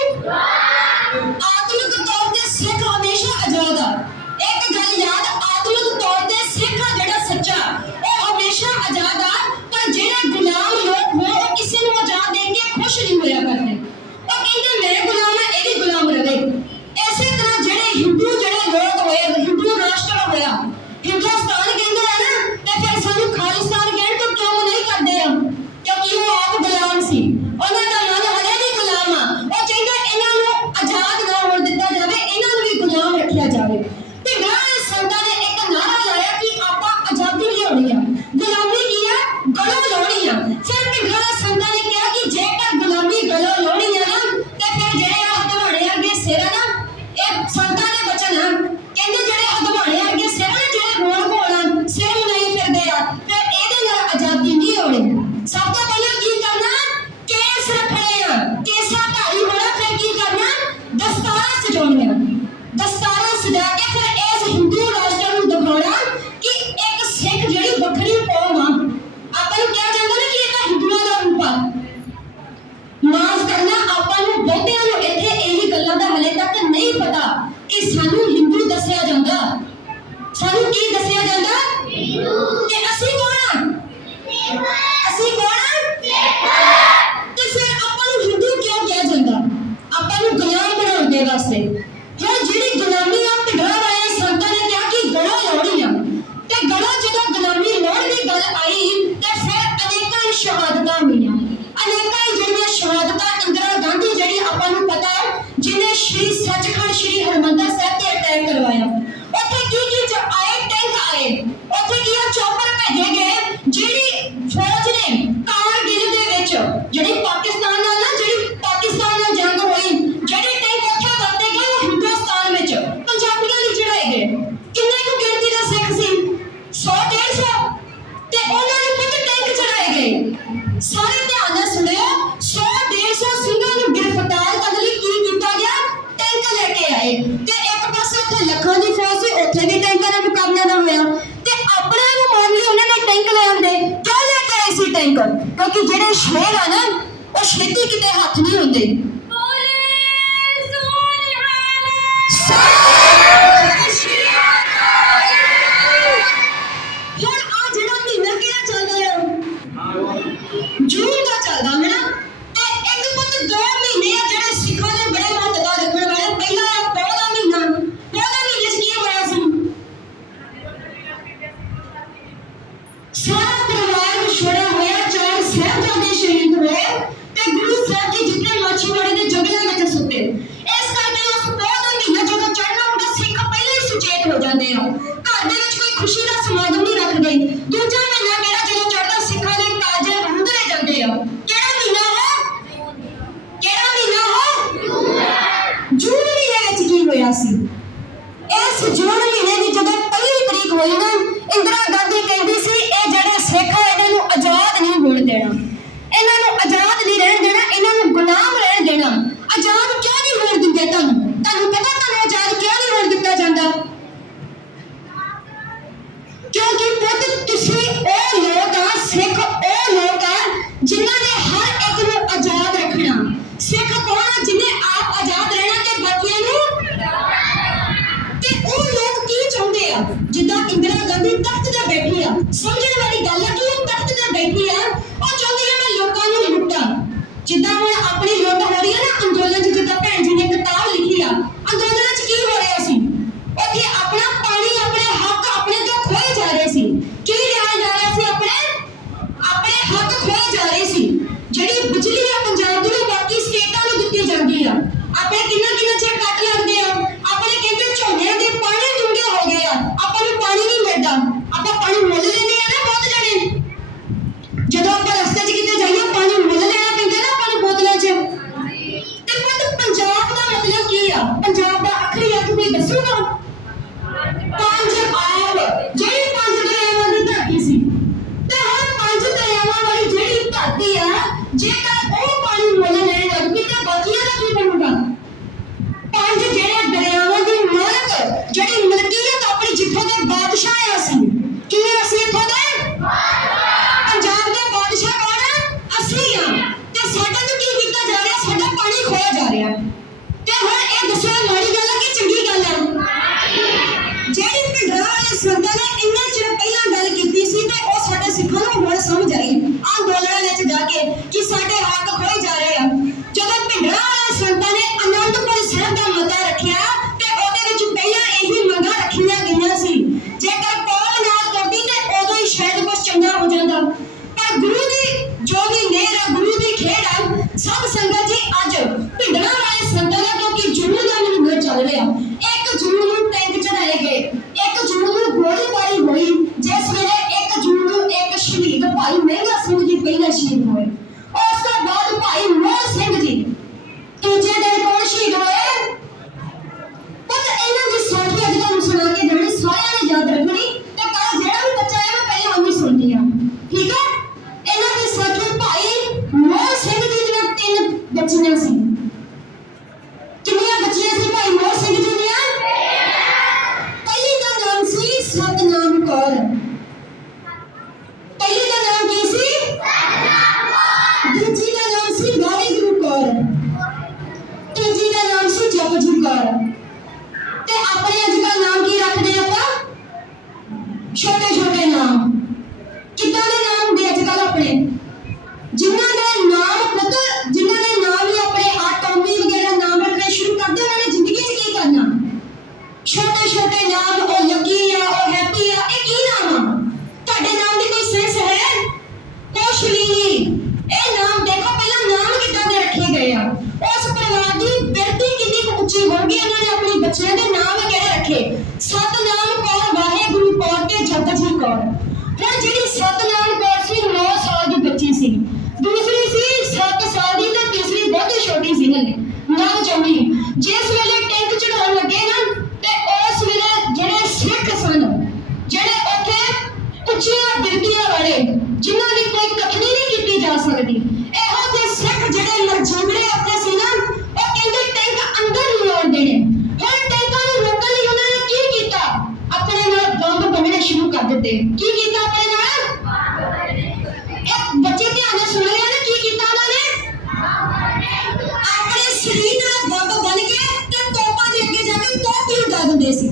ਆਤਮਿਕ ਤੌਰ ਤੇ ਸਿੱਖ ਹਮੇਸ਼ਾ ਆਜ਼ਾਦ ਆ। ਇੱਕ ਗੱਲ ਯਾਦ, ਆਤਮਿਕ ਤੌਰ ਤੇ ਸਿੱਖ ਆ ਜਿਹੜਾ ਸੱਚਾ, ਉਹ ਹਮੇਸ਼ਾ ਆਜ਼ਾਦ ਆ। ਪਰ ਜਿਹੜੇ ਗੁਲਾਮ ਲੋਕ ਹੋਣ, ਉਹ ਕਿਸੇ ਨੂੰ ਆਜ਼ਾਦ ਦੇਖ ਕੇ ਖੁਸ਼ ਨਹੀਂ ਹੋਇਆ ਕਰਦੇ। ਉਹ ਕਹਿੰਦੇ ਮੈਂ ਗੁਲਾਮ ਆ, ਇਹ ਵੀ ਗੁਲਾਮ ਰਵੇ। ਇਸੇ ਤਰ੍ਹਾਂ ਜਿਹੜੇ ਹਿੰਦੂ ਜਿਹੜੇ ਲੋਕ ਹੋਏ, ਹਿੰਦੂ ਰਾਸ਼ਟਰ ਹੋਇਆ, ਹਿੰਦੁਸਤਾਨ ਕਹਿੰਦੇ ਆ ਨਾ, ਤੇ ਫਿਰ ਸਾਨੂੰ ਖਾਲਿਸਤਾਨ ਕਹਿਣ ਤੋਂ ਕਿਉਂ ਨਹੀਂ ਕਰਦੇ ਆ? ਕਿਉਂਕਿ ਉਹ ਆਪ ਗੁਲਾਮ ਸੀ। ਉਹਨਾਂ ਦਾ ਮਨ ਹਲੇ ਵੀ ਗੁਲਾਮ ਆ। ਉਹ ਚਾਹੁੰਦੇ ਇਹਨਾਂ ਨੂੰ ਆਜ਼ਾਦ ਨਾ ਹੋਣ ਦਿੱਤਾ ਜਾਵੇ, ਇਹਨਾਂ ਨੂੰ ਵੀ ਗੁਲਾਮ ਰੱਖਿਆ ਜਾਵੇ। ਭਿੰਡਰਾਂ ਵਾਲੇ ਸੰਤਾਂ ਨੇ ਇੱਕ ਨਾਰਾ ਲਾਇਆ ਕਿ ਆਪਾਂ ਆਜ਼ਾਦੀ ਲਿਆਉਣੀ ਆ। ਗੁਲਾਮੀ ਕੀ ਆ? ਗਲੋਂ ਲਾਉਣੀ ਆ। ਫਿਰ ਭਿੰਡਰਾਂ ਵਾਲੇ ਸੰਤਾਂ ਨੇ ਕਿਹਾ ਕਿ ਜੇਕਰ ਗੁਲਾਮੀ ਗਲੋਂ ਲਾਉਣੀ ਆ ਨਾ, ਤੇ ਫਿਰ ਜਿਹੜੇ ਆ ਹਦਵਾਣੇ ਵਰਗੇ ਸਿਰ ਆ ਨਾ, ਇਹ ਸੰਤਾਂ ਦੇ ਬਚਨ ਆ। ਕਹਿੰਦੇ ਜਿਹੜੇ ਹਦਵਾਣੇ ਵਰਗੇ ਸਿਰ ਆ ਨਾ, ਜਿਹੜੇ ਰੋਣ ਘੋਣ ਸਿਰ ਨਹੀਂ ਫਿਰਦੇ ਆ, ਫਿਰ ਇਹਦੇ ਨਾਲ ਆਜ਼ਾਦੀ ਨਹੀਂ ਆਉਣੀ। ਸਭ ਤੋਂ ਪਹਿਲਾਂ ਕੀ ਕਰਨਾ? ਕੇਸ ਰੱਖਣੇ ਆ, ਕੇਸਾਂ ਧਾਰੀ ਹੋਣਾ। ਫਿਰ ਕੀ ਕਰਨਾ? ਦਸਤਾਰਾਂ ਸਜਾਉਣੀਆਂ। ਦਸਤਾਰਾਂ ਸਜਾ ਕੇ ਫਿਰ ਇਸ ਹਿੰਦੂ ਰਾਸ਼ਟਰ ਨੂੰ ਦਿਖਾਉਣਾ ਕਿ ਇੱਕ ਸਿੱਖ ਜਿਹੜੀ ਵੱਖਰੀ ਕੌਮ ਆ। ਆਪਾਂ ਨੂੰ ਕਿਹਾ ਜਾਂਦਾ ਨਾ ਕਿ ਇਹ ਤਾਂ ਹਿੰਦੂਆਂ ਦਾ ਰੂਪ ਆ। ਮਾਫ ਕਰਨਾ, ਆਪਾਂ ਨੂੰ ਬਹੁਤਿਆਂ ਨੂੰ ਇੱਥੇ ਇਹੀ ਗੱਲਾਂ ਦਾ ਹਲੇ ਤੱਕ ਨਹੀਂ ਪਤਾ ਕਿ ਸਾਨੂੰ ਹਿੰਦੂ ਦੱਸਿਆ ਜਾਂਦਾ। ਸਾਨੂੰ ਕੀ ਦੱਸਿਆ ਜਾਂਦਾ? ਤੇ ਅਸੀਂ ਕੌਣ ਆ? ਅਸੀਂ ਕੌਣ ਆ? ਤੇ ਫਿਰ ਆਪਾਂ ਨੂੰ ਹਿੰਦੂ ਕਿਉਂ ਕਿਹਾ ਜਾਂਦਾ? ਆਪਾਂ ਨੂੰ ਗੁਲਾਮ ਬਣਾਉਣ ਦੇ ਵਾਸਤੇ। ਹੁਣ ਜਿਹੜੀ ਗੁਲਾਮੀ ਆ, ਭਿੰਡਰਾਂ ਵਾਲੇ ਸੰਤਾਂ ਨੇ ਕਿਹਾ ਕਿ ਗਲੋਂ ਲਾਉਣੀ ਆ। ਤੇ ਗਲੋਂ ਜਦੋਂ ਗੁਲਾਮੀ ਲਾਉਣ ਦੀ ਗੱਲ ਆਈ, ਤੇ ਫਿਰ ਅਨੇਕਾਂ ਹੀ ਸ਼ਹਾਦਤਾਂ ਹੋਈਆਂ। ਅਨੇਕਾਂ ਹੀ ਜਿਹੜੀਆਂ ਸ਼ਹਾਦਤਾਂ, ਇੰਦਰਾ ਗਾਂਧੀ ਜਿਹੜੀ ਆਪਾਂ ਨੂੰ ਪਤਾ ਹੈ, ਜਿਹਨੇ ਸ਼੍ਰੀ ਸੱਚਖੰਡ ਸ਼੍ਰੀ ਹਰਿਮੰਦਰ ਸਾਹਿਬ ਤੇ ਅਟੈਕ ਕਰਵਾਇਆ। ਉੱਥੇ ਕੀ ਆਏ? ਟੈਂਕ ਆਏ। ਉੱਥੇ ਕੀ ਆ? ਚੌਪਰ ਭੇਜੇ ਗਏ। ਜਿਹੜੀ ਫੌਜ ਨੇ ਕਾਰਗਿਲ ਦੇ ਵਿੱਚ, ਜਿਹੜੀ ਪਾਕਿਸਤਾਨ ਨਾਲ ਨਾ, ਜਿਹੜੀ ਪਾਕਿਸਤਾਨ ਨਾਲ ਜੰਗ ਹੋਈ, ਜਿਹੜੇ ਟੈਂਕ ਉੱਥੇ ਵਰਤੇ ਗਏ, ਉਹ ਹਿੰਦੁਸਤਾਨ ਵਿੱਚ ਪੰਜਾਬੀਆਂ ਲਈ ਚੜਾਏ ਗਏ। ਕਿੰਨੇ ਕੁ ਗਿਣਤੀ ਦਾ ਸਿੱਖ ਸੀ? 100-150। ਤੇ ਉਹਨਾਂ ਨੂੰ ਖੁਦ ਟੈਂਕ ਚੜਾਏ ਗਏ। ਸਾਰੇ ਧਿਆਨ ਨਾਲ ਸੁਣਿਓ, 100-150 ਸਿੰਘਾਂ ਨੂੰ ਗ੍ਰਿਫਤਾਰ ਕਰਨ ਲਈ ਕੀ ਕੀਤਾ ਗਿਆ? ਟੈਂਕ ਲੈ ਕੇ ਆਏ। ਤੇ ਇੱਕ ਪਾਸੇ ਉੱਥੇ ਲੱਖਾਂ ਦੀ ਫੌਜ ਸੀ, ਉੱਥੇ ਵੀ ਟੈਂਕਾਂ ਦਾ ਮੁਕਾਬਲਾ ਨਾ ਹੋਇਆ। ਤੇ ਆਪਣਿਆਂ ਨੂੰ ਮਾਰਨ ਲਈ ਉਹਨਾਂ ਨੇ ਟੈਂਕ ਲੈ ਆਉਂਦੇ। ਕਿਉਂ ਲੈ ਕੇ ਆਏ ਸੀ ਟੈਂਕ? ਕਿਉਂਕਿ ਜਿਹੜੇ ਸ਼ੇਰ ਆ ਨਾ, ਉਹ ਛੇਤੀ ਕਿਤੇ ਹੱਥ ਨਹੀਂ ਹੁੰਦੇ। ਹੁਣ ਆ ਜਿਹੜਾ ਮਹੀਨਾ ਕਿਹੜਾ ਚੱਲਦਾ ਆ? ਜੂਨ ਦਾ ਚੱਲਦਾ ਹੈ ਨਾ। ਤੇ ਇੱਕ ਪੁੱਤ 2 ਮਹੀਨੇ ਆ ਜਿਹੜੇ ਸਿੱਖਾਂ ਦੇ ਬੜੇ ਮਹੱਤਤਾ ਰੱਖਣ ਵਾਲੇ। ਪਹਿਲਾ ਆ ਪੋਹ ਦਾ ਮਹੀਨਾ। ਪੋਹ ਦੇ ਮਹੀਨੇ 'ਚ ਕੀ ਹੋਇਆ ਸੀ? ਸਾਰਾ ਪਰਿਵਾਰ ਵਿਛੜਿਆ ਹੋਇਆ, 4 ਸਾਹਿਬਜ਼ਾਦੇ ਸ਼ਹੀਦ ਹੋਏ ਤੇ ਗੁਰੂ ਸਾਹਿਬ ਜੀ ਜਿੱਥੇ ਮਾਛੀਵਾੜੇ ਦੇ ਜੰਗਲਾਂ ਵਿੱਚ ਸੁੱਤੇ। ਇਸ ਕਰਕੇ ਉਸ ਪੋਹ ਦਾ ਮਹੀਨਾ ਜਦੋਂ ਚੜ੍ਹਨਾ ਹੁੰਦਾ, ਸਿੱਖ ਪਹਿਲਾਂ ਹੀ ਸੁਚੇਤ ਹੋ ਜਾਂਦੇ ਆ, ਘਰ ਦੇ ਵਿੱਚ ਕੋਈ ਖੁਸ਼ੀ ਦਾ ਸਮਾਗਮ ਨਹੀਂ ਰੱਖਦੇ। ਦੂਜਾ ਮਹੀਨਾ ਕਿਹੜਾ ਜਦੋਂ ਚੜ੍ਹਦਾ, ਸਿੱਖਾਂ ਦੇ ਕਾਜੇ ਰੁੰਦਰੇ ਜਾਂਦੇ ਆ। ਕਿਹੜਾ ਮਹੀਨਾ ਹੈ? ਕਿਹੜਾ ਮਹੀਨਾ ਹੈ? ਜੂਨ ਮਹੀਨੇ ਵਿੱਚ ਕੀ ਹੋਇਆ ਸੀ? ਇਸ ਜੂਨ ਮਹੀਨੇ ਦੀ ਜਦੋਂ 1 ਤਰੀਕ ਹੋਈ ਨਾ, ਇੰਦਰਾ ਗਾਂਧੀ ਕਹਿੰਦੀ ਸੀ ਇਹ ਜਿਹੜੇ ਸਿੱਖ ਆ ਇਹਨਾਂ ਨੂੰ ਆਜ਼ਾਦ ਨਹੀਂ ਹੋਣ ਦੇਣਾ, ਇਹਨਾਂ ਨੂੰ ਆਜ਼ਾਦ ਨਹੀਂ ਰਹਿਣ ਦੇਣਾ, ਇਹਨਾਂ ਨੂੰ ਗੁਲਾਮ ਰਹਿਣ ਦੇਣਾ। ਆਜ਼ਾਦ ਕਿਉਂ ਨਹੀਂ ਹੋਣ ਦਿੰਦੇ? ਤੁਹਾਨੂੰ ਪਤਾ ਤੁਹਾਨੂੰ ਆਜ਼ਾਦ ਕਿਉਂ ਨਹੀਂ ਹੋਣ ਦਿੱਤਾ ਜਾਂਦਾ? ਕਿਉਂਕਿ ਪੁੱਤ ਤੁਸੀਂ ਉਹ ਲੋਕ ਆ, ਸਿੱਖ ਉਹ ਲੋਕ ਆ ਜਿਨ੍ਹਾਂ ਨੇ ਹਰ ਇੱਕ ਨੂੰ ਆਜ਼ਾਦ ਰੱਖਣਾ। ਸਿੱਖ ਕੌਣ ਆ? ਜਿਹਨੇ ਆਪ ਆਜ਼ਾਦ ਰਹਿਣਾ ਤੇ ਬਾਕੀਆਂ ਨੂੰ। ਤੇ ਉਹ ਲੋਕ ਕੀ ਚਾਹੁੰਦੇ ਆ? ਜਿੱਦਾਂ ਇੰਦਰਾ ਗਾਂਧੀ ਤਖਤ ਤੇ ਬੈਠੀ ਆ, ਸਮਝਣ ਵਾਲੀ ਗੱਲ ਆ ਕਿ ਉਹ ਤਖਤ ਤੇ ਬੈਠੀ ਆ, ਉਹ ਚਾਹੁੰਦੀ ਆ ਮੈਂ ਲੋਕਾਂ ਨੂੰ ਲੁੱਟਾਂ। ਜਿੱਦਾਂ ਹੁਣ ਆਪਣੀ ਲੁੱਟ ਹੋ ਰਹੀ ਆ ਨਾ ਅੰਦੋਲਨ 'ਚ, ਜਿੱਦਾਂ ਭੈਣ ਜੀ ਨੇ ਕਿਤਾਬ ਲਿਖੀ ਆ, ਅੰਦੋਲਨ 'ਚ ਕੀ ਹੋ ਰਿਹਾ ਸੀ? ਉੱਥੇ ਆਪਣਾ ਪਾਣੀ, ਆਪਣੇ ਹੱਕ ਆਪਣੇ ਤੋਂ ਖੋਏ ਜਾ ਰਹੇ ਸੀ। ਕੀ ਲਿਆ ਜਾ ਰਿਹਾ ਸੀ? ਆਪਣੇ ਹੱਕ ਖੋਏ ਜਾ ਰਹੇ ਸੀ। ਜਿਹੜੀ ਬਿਜਲੀ ਆ ਪੰਜਾਬ ਦੀ, ਬਾਕੀ ਸਟੇਟਾਂ ਨੂੰ ਦਿੱਤੀ ਜਾਂਦੀ ਆ। ਆਪਣੇ ਕਿੰਨਾ ਚਿਰ ਕੱਟ ਲੱਗਦੇ ਆ। ਆਪਣੇ ਕਹਿੰਦੇ ਝੋਨਿਆਂ ਦੇ ਪਾਣੀ ਡੂੰਘੇ ਹੋ ਗਏ ਆ, ਆਪਾਂ ਨੂੰ ਪਾਣੀ ਨਹੀਂ ਮਿਲਦਾ, ਆਪਾਂ ਪਾਣੀ ਮੁੱਲ ਲੈਂਦੇ ਆ ਨਾ ਬਹੁਤ ਜਣੇ। ਜਦੋਂ ਆਪਾਂ ਰਸਤੇ 'ਚ ਕਿਤੇ ਜਾਈਏ ਪਾਣੀ ਮੁੱਲ ਲੈਣਾ ਪੈਂਦਾ ਨਾ ਆਪਾਂ ਨੂੰ ਬੋਤਲਾਂ 'ਚ। ਤੇ ਪੁੱਤ ਪੰਜਾਬ ਦਾ ਮਤਲਬ ਕੀ ਆ? ਪੰਜਾਬ ਦਾ ਆਖਰੀ ਅੱਖ ਕੋਈ ਦੱਸੂਗਾ? 5 ਆਬ, ਜਿਹੜੀ 5 ਦਰਿਆਵਾਂ ਦੀ ਧਰਤੀ ਸੀ। ਤੇ ਹੁਣ 5 ਦਰਿਆਵਾਂ ਵਾਲੀ ਜਿਹੜੀ ਧਰਤੀ ਆ, ਜੇਕਰ ਉਹ ਪਾਣੀ ਮੁੱਲ ਲੈਣ ਲੱਗ ਪਈ ਤਾਂ ਬਾਕੀਆਂ ਦਾ ਕੀ ਬਣੂਗਾ? 5 ਜਿਹੜੇ ਦਰਿਆਵਾਂ ਦੀ ਮਾਲਕ, ਜਿਹੜੀ ਮਲਕੀਅਤ ਆਪਣੀ ਜਿੱਥੋਂ ਦੇ ਬਾਦਸ਼ਾਹ ਆ ਅਸੀਂ। ਕੀ ਅਸੀਂ ਇੱਥੋਂ ਦੇ ਪੰਜਾਬ ਦੇ ਬਾਦਸ਼ਾਹ ਕੌਣ ਆ? ਅਸੀਂ ਆ। ਤੇ ਸਾਡੇ ਤੋਂ ਕੀ ਕੀਤਾ ਜਾ ਰਿਹਾ? ਸਾਡਾ ਪਾਣੀ ਖੋਇਆ ਜਾ ਰਿਹਾ। ਤੇ ਹੁਣ ਇਹ ਦੱਸੋ ਮਾੜੀ ਗੱਲ ਆ ਕਿ ਚੰਗੀ ਗੱਲ ਆ? ਜਿਹੜੀ ਭਿੰਡਰਾਂ ਵਾਲੇ ਸੰਤਾਂ ਨੇ ਇੰਨੇ ਚਿਰ ਪਹਿਲਾਂ ਗੱਲ ਕੀਤੀ ਸੀ ਤੇ ਉਹ ਸਾਡੇ ਸਿੱਖਾਂ ਨੂੰ ਹੁਣ ਸਮਝ ਆਈ ਅੰਦੋਲਨਾਂ ਵਿੱਚ ਜਾ ਕੇ ਕਿ ਸਾਡੇ ਹੱਕ ਖੋਏ ਜਾ ਰਹੇ ਆ। ਜਦੋਂ ਭਿੰਡਰਾਂ ਵਾਲੇ ਸੰਤਾਂ ਨੇ ਅਨੰਦਪੁਰ ਸਾਹਿਬ ਦਾ ਮਤਾ ਰੱਖਿਆ ਤੇ ਉਹਦੇ ਵਿੱਚ ਪਹਿਲਾਂ ਇਹੀ ਮੰਗਾਂ ਰੱਖੀਆਂ ਗਈਆਂ ਸੀ, ਜੇਕਰ ਕੌਮ ਨਾਲ ਤੁਰਦੀ ਤੇ ਉਦੋਂ ਹੀ ਸ਼ਾਇਦ ਕੁਝ ਚੰਗਾ ਹੋ ਜਾਂਦਾ। ਪਰ ਗੁਰੂ ਦੀ ਜੋ ਵੀ ਮਿਹਰ ਆ, ਗੁਰੂ ਦੀ ਖੇਡ ਆ, ਸਭ ਸੰਗਤ ਜੀ ਅੱਜ ਭਿੰਡਰਾਂ ਵਾਲੇ ਸੰਤਾਂ ਦਾ, ਕਿਉਂਕਿ ਜੂਨ ਦਾ ਮਹੀਨਾ ਚੱਲ ਰਿਹਾ, 1 ਜੂਨ ਨੂੰ ਟੈਂਕ ਚੜਾਏ ਗਏ, 1 ਜੂਨ ਨੂੰ ਗੋਲੀਬਾਰੀ ਹੋਈ, ਜਿਸ ਵੇਲੇ 1 ਜੂਨ ਨੂੰ ਇੱਕ ਸ਼ਹੀਦ ਭਾਈ ਮਹਿੰਗਾ ਸਿੰਘ ਜੀ ਪਹਿਲਾਂ ਸ਼ਹੀਦ ਹੋਏ। ਉਸ ਤੋਂ ਬਾਅਦ ਭਾਈ ਮੋਹਨ ਸਿੰਘ ਜੀ ਦੂਜੇ ਦਿਨ ਕੌਣ ਸ਼ਹੀਦ ਹੋਏ? ਪੁੱਤ ਇਹਨਾਂ ਦੀ ਸਾਖੀ ਅੱਜ ਤੁਹਾਨੂੰ ਸੁਣਾ ਕੇ ਜਾਣੀ, ਸਾਰਿਆਂ ਨੇ ਯਾਦ ਰੱਖਣੀ। ਤੇ ਕੱਲ ਜਿਹੜਾ ਵੀ ਬੱਚਾ ਹੈ ਮੈਂ ਪਹਿਲਾਂ ਉਹਨੂੰ ਸੁਣਦੀ ਆ, ਠੀਕ ਹੈ? ਇਹਨਾਂ ਦੀ ਸਾਖੀ ਭਾਈ ਮੋਹਨ ਸਿੰਘ ਜੀ ਦੀਆਂ 3 ਬੱਚੀਆਂ ਸੀ। ਕਿੰਨੀਆਂ ਬੱਚੀਆਂ ਸੀ ਭਾਈ ਮੋਹਨ ਸਿੰਘ ਜੀ ਦੀਆਂ? ਪਹਿਲੀ ਦਾ ਨਾਮ ਸੀ ਸਤਨਾਮ ਕੌਰ। ਪਹਿਲੀ ਦਾ ਨਾਮ ਕੀ ਸੀ? ਸਤਨਾਮ ਕੌਰ। ਦੂਜੀ ਦਾ ਨਾਮ ਸੀ ਵਾਹਿਗੁਰੂ ਕੌਰ। ਤੀਜੀ ਦਾ ਨਾਮ ਸੀ ਜਪਜੀ ਕੌਰ। ਤੇ ਆਪਣੇ ਅੱਜ ਕੱਲ੍ਹ ਨਾਮ ਕੀ ਰੱਖਦੇ ਆਪਾਂ? ਛੋਟੇ ਛੋਟੇ ਨਾਮ। ਕਿੱਦਾਂ ਦੇ ਨਾਮ ਹੁੰਦੇ ਅੱਜ ਕੱਲ੍ਹ ਆਪਣੇ? ਜਿਨ੍ਹਾਂ ਦੇ ਨਾਮ ਪੁੱਤ, ਜਿਨ੍ਹਾਂ ਦੇ ਨਾਮ ਹੀ ਆਪਣੇ ਟੋਮੀ ਵਗੈਰਾ ਨਾਮ ਰੱਖਣੇ ਸ਼ੁਰੂ ਕਰਦੇ, ਉਹਨਾਂ ਨੇ ਜ਼ਿੰਦਗੀ 'ਚ ਕੀ ਕਰਨਾ? ਛੋਟੇ ਛੋਟੇ ਨਾਮ, ਉਹ ਲੱਕੀ ਆ, ਉਹ ਹੈਪੀ ਆ, ਇਹ ਕੀ ਨਾਮ ਆ? ਤੁਹਾਡੇ ਨਾਮ ਦੀ ਕੋਈ ਸੈਂਸ ਹੈ? ਕੁਛ ਵੀ ਨਹੀਂ। ਇਹ ਨਾਮ ਦੇਖੋ ਪਹਿਲਾਂ ਨਾਮ ਕਿੱਦਾਂ ਦੇ ਰੱਖੇ ਗਏ ਆ। ਉਸ ਪਰਿਵਾਰ ਦੀ ਬਿਰਤੀ ਕਿੰਨੀ ਕੁ ਉੱਚੀ ਹੋਊਗੀ, ਇਹਨਾਂ ਨੇ ਆਪਣੇ ਬੱਚਿਆਂ ਦੇ ਨਾਮ ਕਿਹੜੇ ਰੱਖੇ? ਸਤਨਾਮ ਕੌਰ, ਵਾਹਿਗੁਰੂ ਕੌਰ ਤੇ ਜਪਜੀ ਕੌਰ। ਹੁਣ ਜਿਹੜੀ ਸਤਨਾਮ ਕੌਰ ਸੀ 9 ਸਾਲ ਦੀ ਬੱਚੀ ਸੀ, ਦੂਸਰੀ ਸੀ 7 ਸਾਲ ਦੀ ਤੇ ਤੀਸਰੀ ਬਹੁਤ ਛੋਟੀ ਸੀ ਨਵ ਜੰਮੀ। ਜਿਸ ਵੇਲੇ ਟੈਂਕ ਚੜਾਉਣ ਲੱਗੇ ਨਾ ਤੇ ਉਸ ਵੇਲੇ ਜਿਹੜੇ ਸਿੱਖ ਸਨ, ਜਿਹੜੇ ਉੱਥੇ ਉੱਚੀਆਂ ਬਿਰਤੀਆਂ ਵਾਲੇ, ਜਿਨ੍ਹਾਂ ਦੀ ਕੋਈ ਕਥਨੀ ਨਹੀਂ ਕੀਤੀ ਜਾ ਸਕਦੀ, ਇਹੋ ਜਿਹੇ ਸਿੱਖ ਜਿਹੜੇ ਮਰਜੂੜੇ ਆਪਣੇ ਸੀ ਨਾ, ਉਹ ਕਹਿੰਦੇ ਟੈਂਕ ਅੰਦਰ ਨਹੀਂ ਆਉਣ ਦੇਣੇ। ਹੁਣ ਟੈਂਕਾਂ ਨੂੰ ਰੋਕਣ ਲਈ ਉਹਨਾਂ ਨੇ ਕੀ ਕੀਤਾ? ਆਪਣੇ ਨਾਲ ਬੰਬ ਬੰਨਣੇ ਸ਼ੁਰੂ ਕਰ ਦਿੱਤੇ। ਕੀ ਕੀਤਾ ਆਪਣੇ ਨਾਲ? ਇਹ ਬੱਚੇ ਧਿਆਨ ਨਾਲ ਸੁਣ ਲਿਆ ਨਾ, ਕੀ ਕੀਤਾ ਉਹਨਾਂ ਨੇ? ਆਪਣੇ ਸਰੀਰ ਨਾਲ ਬੰਬ ਬਣ ਕੇ ਤੇ ਤੋਪਾਂ ਦੇ ਅੱਗੇ ਜਾ ਕੇ ਤੋਪ ਹੀ ਉਡਾ ਦਿੰਦੇ ਸੀ,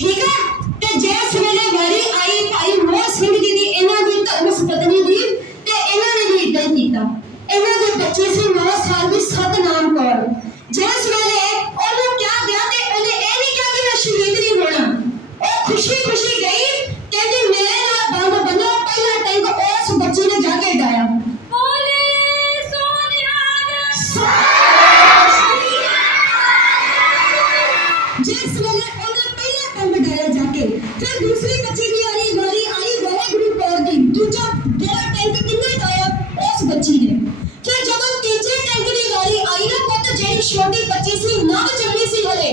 ਠੀਕ ਹੈ? ਤੇ ਜਿਸ ਵੇਲੇ ਵਾਰੀ ਆਈ ਭਾਈ ਮੋਹਨ ਸਿੰਘ ਜੀ ਦੀ, ਇਹਨਾਂ ਦੀ ਧਰਮ ਪਤਨੀ ਦੀ, ਤੇ ਇਹਨਾਂ ਨੇ ਵੀ ਏਦਾਂ ਹੀ ਕੀਤਾ। ਇਹਨਾਂ ਦੇ ਬੱਚੇ ਸੀ 9 ਸਾਲ ਦੀ ਸਤਨਾਮ ਕੌਰ। ਜਿਸ ਵੇਲੇ ਉਹਨੂੰ ਕਿਹਾ ਗਿਆ ਤੇ ਉਹਨੇ ਇਹ ਨਹੀਂ ਕਿਹਾ ਕਿ ਮੈਂ ਸ਼ਹੀਦ ਨਹੀਂ ਹੋਣਾ, ਉਹ ਖੁਸ਼ੀ ਖੁਸ਼ੀ ਗਈ, ਕਹਿੰਦੀ ਮੇਰੇ ਨਾਲ ਦੂਜਾ ਜਿਹੜਾ ਟੈਂਕ ਕਿੰਨੇ ਡਾਇਆ ਉਸ ਬੱਚੀ ਨੇ। ਫਿਰ ਜਦੋਂ ਤੀਜੇ ਟੈਂਕ ਦੀ ਵਾਰੀ ਆਈ ਨਾ ਪੁੱਤ, ਜਿਹੜੀ ਛੋਟੀ ਬੱਚੀ ਸੀ, ਨਵ ਜੰਮੀ ਸੀ ਹਲੇ,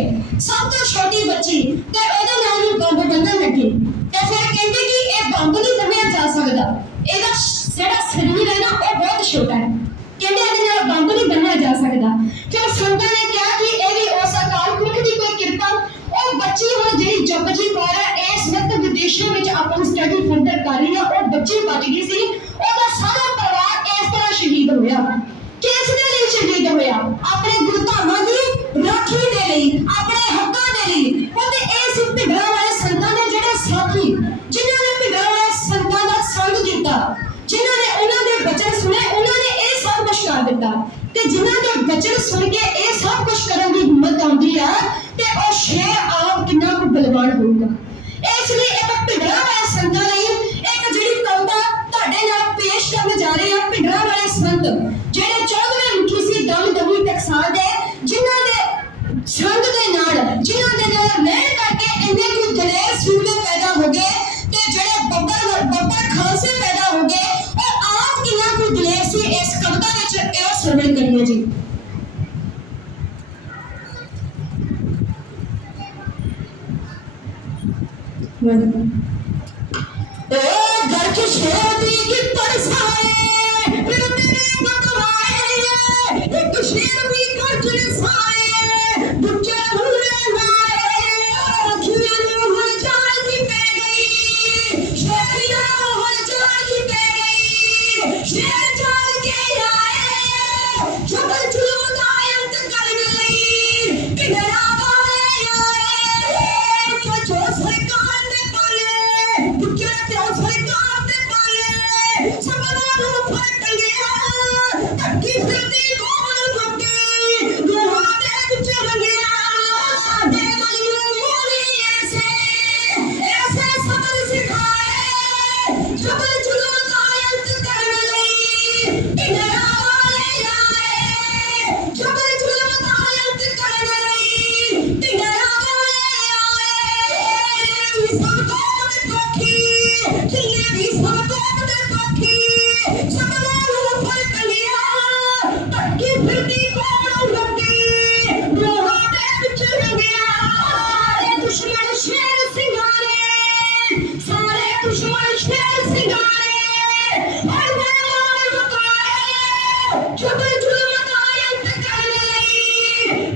ਸਭ ਤੋਂ ਛੋਟੀ ਬੱਚੀ, ਤੇ ਉਹਦੇ ਨਾਲ ਹੀ ਬੰਬ ਬੰਨਣ ਲੱਗੇ। ਤੇ ਫਿਰ ਕਹਿੰਦੇ ਕਿ ਇਹ ਬੰਬ ਨਹੀਂ ਬੰਨਿਆ ਜਾ ਸਕਦਾ, ਇਹਦਾ ਜਿਹੜਾ ਸਰੀਰ ਹੈ ਨਾ ਉਹ ਬਹੁਤ ਛੋਟਾ ਹੈ, ਕਹਿੰਦੇ ਇਹਦੇ ਨਾਲ ਬੰਬ ਨਹੀਂ ਬੰਨਿਆ ਜਾ ਸਕਦਾ। ਫਿਰ ਸੰਤਾਂ ਨੇ ਕਿਹਾ ਕਿ ਇਹ ਵੀ ਉਸ ਅਕਾਲ ਪੁਰਖ ਦੀ ਕੋਈ ਕਿਰਪਾ। ਉਹ ਬੱਚੀ ਹੁਣ ਜਿਹੜੀ ਜਪਜੀ ਕੌਰ ਹੈ, ਇਸ ਵਕਤ ਵਿਦੇਸ਼ਾਂ ਵਿੱਚ ਆਪਣੀ ਸਟੱਡੀ ਫਰਦਰ ਕਰ ਰਹੀ ਹੈ, ਉਹ ਬੱਚੀ ਬਚ ਗਈ ਸੀ। ਉਹਦਾ ਸਾਰਾ ਪਰਿਵਾਰ ਇਸ ਤਰ੍ਹਾਂ ਸ਼ਹੀਦ ਹੋਇਆ। ਕਿਸ ਦੇ ਲਈ ਸ਼ਹੀਦ ਹੋਇਆ? ਆਪਣੇ ਗੁਰਧਾਮਾਂ ਦੀ ਰਾਖੀ ਦੇ ਲਈ, ਆਪਣੇ ਹੱਕਾਂ ਦੇ ਲਈ। ਉਹਦੇ ਇਹ ਸੀ ਭਿੱਡਰਾਂ ਵਾਲੇ ਸੰਤਾਂ ਦੇ ਜਿਹੜੇ ਸਾਥੀ, ਜਿਨ੍ਹਾਂ ਨੇ ਭਿੱਡਰਾਂ ਵਾਲੇ ਸੰਤਾਂ ਦਾ ਸੰਗ ਦਿੱਤਾ, ਜਿਨ੍ਹਾਂ ਨੇ ਉਹਨਾਂ ਦੇ ਬਚਨ ਸੁਣੇ, ਉਹਨਾਂ ਨੇ ਇਹ ਸਭ ਕੁਝ ਕਰ ਦਿੱਤਾ। ਤੇ ਜਿਨ੍ਹਾਂ ਦੇ ਬਚਨ ਸੁਣ ਕੇ ਇਹ ਸਭ ਕੁਝ ਕਰਨ ਦੀ ਹਿੰਮਤ ਆਉਂਦੀ ਆ, ਤੇ ਉਹ ਸ਼ੇਰ ਆਪ ਕਿੰਨਾ ਕੁ ਬਲਵਾਨ ਹੋਊਗਾ। ਇਸ ਲਈ ਇੱਕ ਭਿੱਡਰਾਂ ਵਾਲੇ ਸੰਤਾਂ ਲਈ ਇੱਕ ਜਿਹੜੀ ਕਵਿਤਾ ਤੁਹਾਡੇ ਨਾਲ ਪੇਸ਼ ਕਰਨ ਜਾ ਰਹੇ ਹਾਂ। ਭਿੱਡਰਾਂ ਵਾਲੇ ਸੰਤ ਜਿਹੜੇ 14ਵੇਂ ਮੁਖੀ ਸੀ ਦਮ ਦਮੀ ਟਕਸਾਲ ਦੇ, ਜਿਨ੍ਹਾਂ ਦੇ ਸੰਗ ਦੇ ਨਾਲ, ਜਿਨ੍ਹਾਂ ਦੇ ਨਾਲ ਰਹਿਣ ਕਰਕੇ ਇੰਨੇ ਕੁ ਦਲੇਰ ਸੂਲੇ ਪੈਦਾ ਹੋ ਗਏ, ਤੇ ਜਿਹੜੇ ਬੱਬਰ ਖਾਲਸੇ ਪੈਦਾ ਹੋ ਗਏ, ਉਹ ਆਪ ਕਿੰਨਾ ਕੁ ਦਲੇਰ ਸੀ। ਇਸ ਕਵਿਤਾ ਵਿੱਚ ਇਹ ਸਰਵਣ ਕਰੀਏ ਜੀ। घर की शादी की परसाए फिर तेरे बतवाए, एक शेर भी कर जलसाए, बुच्चे हुए लाए, अखियां हर जागी पे गई, शेरिया हर जागी पे गई, शेर जाग के आए, जबल जुल्म कायम कर गई, किधरा वाले आए, जो सरकार ने पाले, बुच्चे जो सरकार ने पाले, सबना रू फट गया, धक्की फिरती गोल रोटी, रूहा दे कुछ गया, साडे गलियों मोली ऐसे सबल सिखाए, जबल जुल्म कायम कर गई, किधरा वाले आए, जबल जुल्म कायम कर गई, किधरा वाले आए, सब कौन कोठी, जिले भी सब कौन कोठी, सबना रू फट गया, धक्की फिरती गोल रोटी, रूहा दे कुछ गया, सारे दुश्मन शेर सिंगारे, सारे दुश्मन शेर सिंगारे, हर मार बकाए, जबल जुल्म कायम कर गई,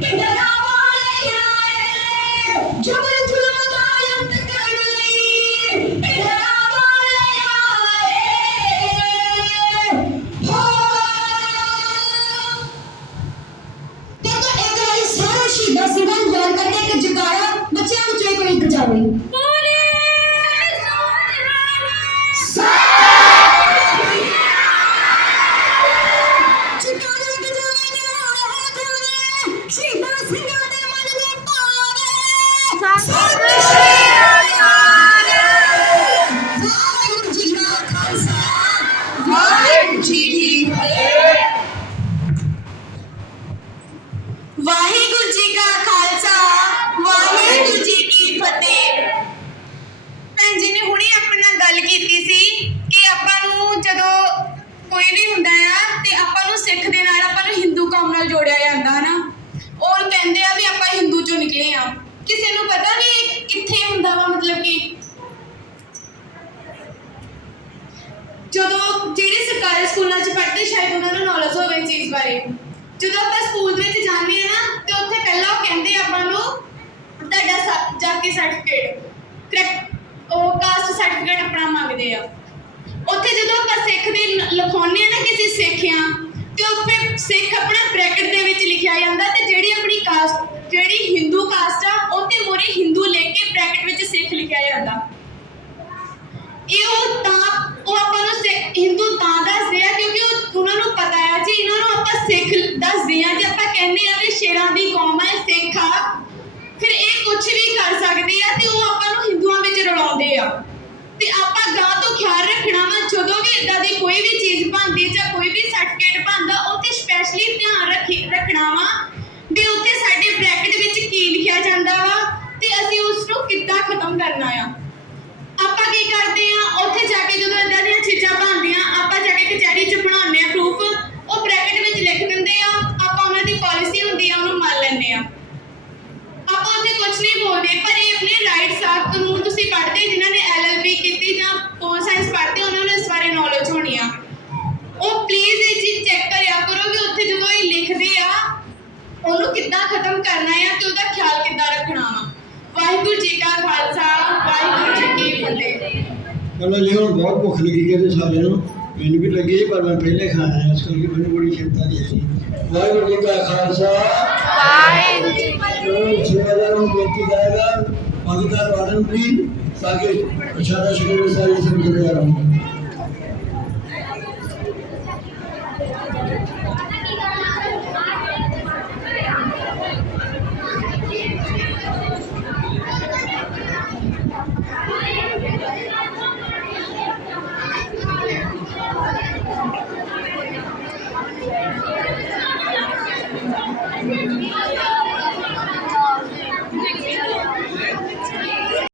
किधरा वाले आए, जबल जुल्म कायम कर गई, किधरा वाले आए। हो ਤੇ ਤਾਂ ਇੱਕ ਵਾਰੀ ਸਾਰੇ ਸ਼ਹੀਦਾਂ ਸਿੰਘਾਂ ਨੂੰ ਯਾਦ ਕਰਕੇ ਇੱਕ ਜਕਾਰਾ ਬੱਚਿਆਂ ਵਿੱਚੋਂ ਕੋਈ ਇੱਕ ਜਾਵੇ। ਜਕਾਰਾ ਵਜਾਵੇ ਸ਼ਹੀਦਾਂ ਸਿੰਘਾਂ ਦੇ ਮਨ ਨੂੰ ਭਾਵੇ, ਸਤਿ ਸ਼੍ਰੀ ਅਕਾਲ। ਵਾਹਿਗੁਰੂ ਜੀ ਕਾ ਖਾਲਸਾ, ਵਾਹਿਗੁਰੂ ਜੀ ਕੀ ਫਤਿਹ। ਵਾਹਿਗੁਰੂ ਜੀ ਕਾ ਖਾਲਸਾ, ਵਾਹਿਗੁਰੂ ਜੀ ਕੀ ਫਤਿਹ। ਭੈਣ ਜੀ ਨੇ ਹੁਣੇ ਆਪਣੇ ਨਾਲ ਗੱਲ ਕੀਤੀ ਸੀ ਕਿ ਆਪਾਂ ਨੂੰ ਜਦੋਂ ਕੋਈ ਵੀ ਹੁੰਦਾ ਆ ਤੇ ਆਪਾਂ ਨੂੰ ਸਿੱਖ ਦੇ ਨਾਲ ਆਪਾਂ ਨੂੰ ਹਿੰਦੂ ਕੌਮ ਨਾਲ ਜੋੜਿਆ ਜਾਂਦਾ ਨਾ। ਉਹ ਕਹਿੰਦੇ ਆ ਵੀ ਆਪਾਂ ਹਿੰਦੂ ਚੋਂ ਨਿਕਲੇ ਆ। ਕਿਸੇ ਨੂੰ ਪਤਾ ਨਹੀਂ ਕਿੱਥੇ ਹੁੰਦਾ ਵਾ, ਮਤਲਬ ਕਿ ਜਦੋਂ ਜਿਹੜੇ ਸਰਕਾਰੀ ਸਕੂਲਾਂ 'ਚ ਪੜ੍ਹਦੇ ਸ਼ਾਇਦ ਉਹਨਾਂ ਨੂੰ ਨੌਲੇਜ ਹੋਵੇ ਇਸ ਚੀਜ਼ ਬਾਰੇ। ਜਦੋਂ ਆਪਾਂ ਸਕੂਲ ਵਿੱਚ ਜਾਂਦੇ ਆ ਨਾ ਤੇ ਉੱਥੇ ਪਹਿਲਾਂ ਉਹ ਕਹਿੰਦੇ ਆਪਾਂ ਨੂੰ ਤੁਹਾਡਾ ਜਾਤੀ ਸਰਟੀਫਿਕੇਟ, ਕਰੈਕਟ, ਉਹ ਕਾਸਟ ਸਰਟੀਫਿਕੇਟ ਆਪਣਾ ਮੰਗਦੇ ਆ। ਉੱਥੇ ਜਦੋਂ ਆਪਾਂ ਸਿੱਖ ਦੇ ਲਿਖਾਉਂਦੇ ਆ ਨਾ ਕਿਸੇ ਸਿੱਖ ਆ, ਤੇ ਉੱਥੇ ਸਿੱਖ ਆਪਣਾ ਬ੍ਰੈਕਟ ਦੇ ਵਿੱਚ ਲਿਖਿਆ ਜਾਂਦਾ, ਤੇ ਜਿਹੜੀ ਆਪਣੀ ਕਾਸਟ, ਜਿਹੜੀ ਹਿੰਦੂ ਕਾਸਟ ਆ, ਉੱਥੇ ਮੋਰੇ ਹਿੰਦੂ ਲਿਖ ਕੇ ਬ੍ਰੈਕਟ ਵਿੱਚ ਸਿੱਖ ਲਿਖਿਆ ਜਾਂਦਾ। ਉਹ ਆਪਾਂ ਨੂੰ ਹਿੰਦੂ ਤਾਂ ਦੱਸਦੇ ਆ ਕਿਉਂਕਿ ਉਹਨਾਂ ਨੂੰ ਪਤਾ ਆ ਜੀ ਇਹਨਾਂ ਨੂੰ ਆਪਾਂ ਸਿੱਖ ਦੱਸਦੇ ਆ। ਜੇ ਆਪਾਂ ਕਹਿੰਦੇ ਆ ਵੀ ਸ਼ੇਰਾਂ ਦੀ ਕੌਮ ਹੈ, ਸਿੱਖ ਆ, ਫਿਰ ਇਹ ਕੁਝ ਵੀ ਕਰ ਸਕਦੇ ਆ, ਤੇ ਉਹ ਆਪਾਂ ਨੂੰ ਹਿੰਦੂਆਂ ਵਿੱਚ ਰਲਾਉਂਦੇ ਆ। ਤੇ ਆਪਾਂ ਗਾਂ ਤੋਂ ਖਿਆਲ ਰੱਖਣਾ ਵਾ, ਜਦੋਂ ਵੀ ਇਦਾਂ ਦੀ ਕੋਈ ਵੀ ਚੀਜ਼ ਬਣਦੀ ਜਾਂ ਕੋਈ ਵੀ ਸਰਟੀਫਿਕੇਟ ਬਣਦਾ, ਉੱਥੇ ਸਪੈਸ਼ਲੀ ਧਿਆਨ ਰੱਖਣਾ ਵਾ ਵੀ ਉੱਥੇ ਸਾਡੇ ਬ੍ਰੈਕਟ ਵਿੱਚ ਕੀ ਲਿਖਿਆ ਜਾਂਦਾ ਵਾ, ਤੇ ਅਸੀਂ ਉਸ ਨੂੰ ਕਿੱਦਾਂ ਖਤਮ ਕਰਨਾ ਆ। ਆਪਾਂ ਕੀ ਕਰਦੇ ਆ, ਉੱਥੇ ਜਾ ਕੇ ਜਦੋਂ ਇਦਾਂ ਦੀਆਂ चलो जी हूँ बहुत भुख लगी कहते सारे मैंने भी लगी पर मैं पहले खाना है इस करके मैंने बड़ी चिंता नहीं है वाहिगुरू जी का खालसा सेवादार ਨੂੰ ਬੇਨਤੀ ਕਰਾਂਗਾ ਭਗਤਾਂ ਵਾਰਨ ਦੀ ਤਾਂ ਕਿ ਪ੍ਰਸ਼ਾਦਾ ਸ਼ੁਕਰ ਸਾਰੀ ਸੰਗਤ ਦੇ ਆਰਾਮ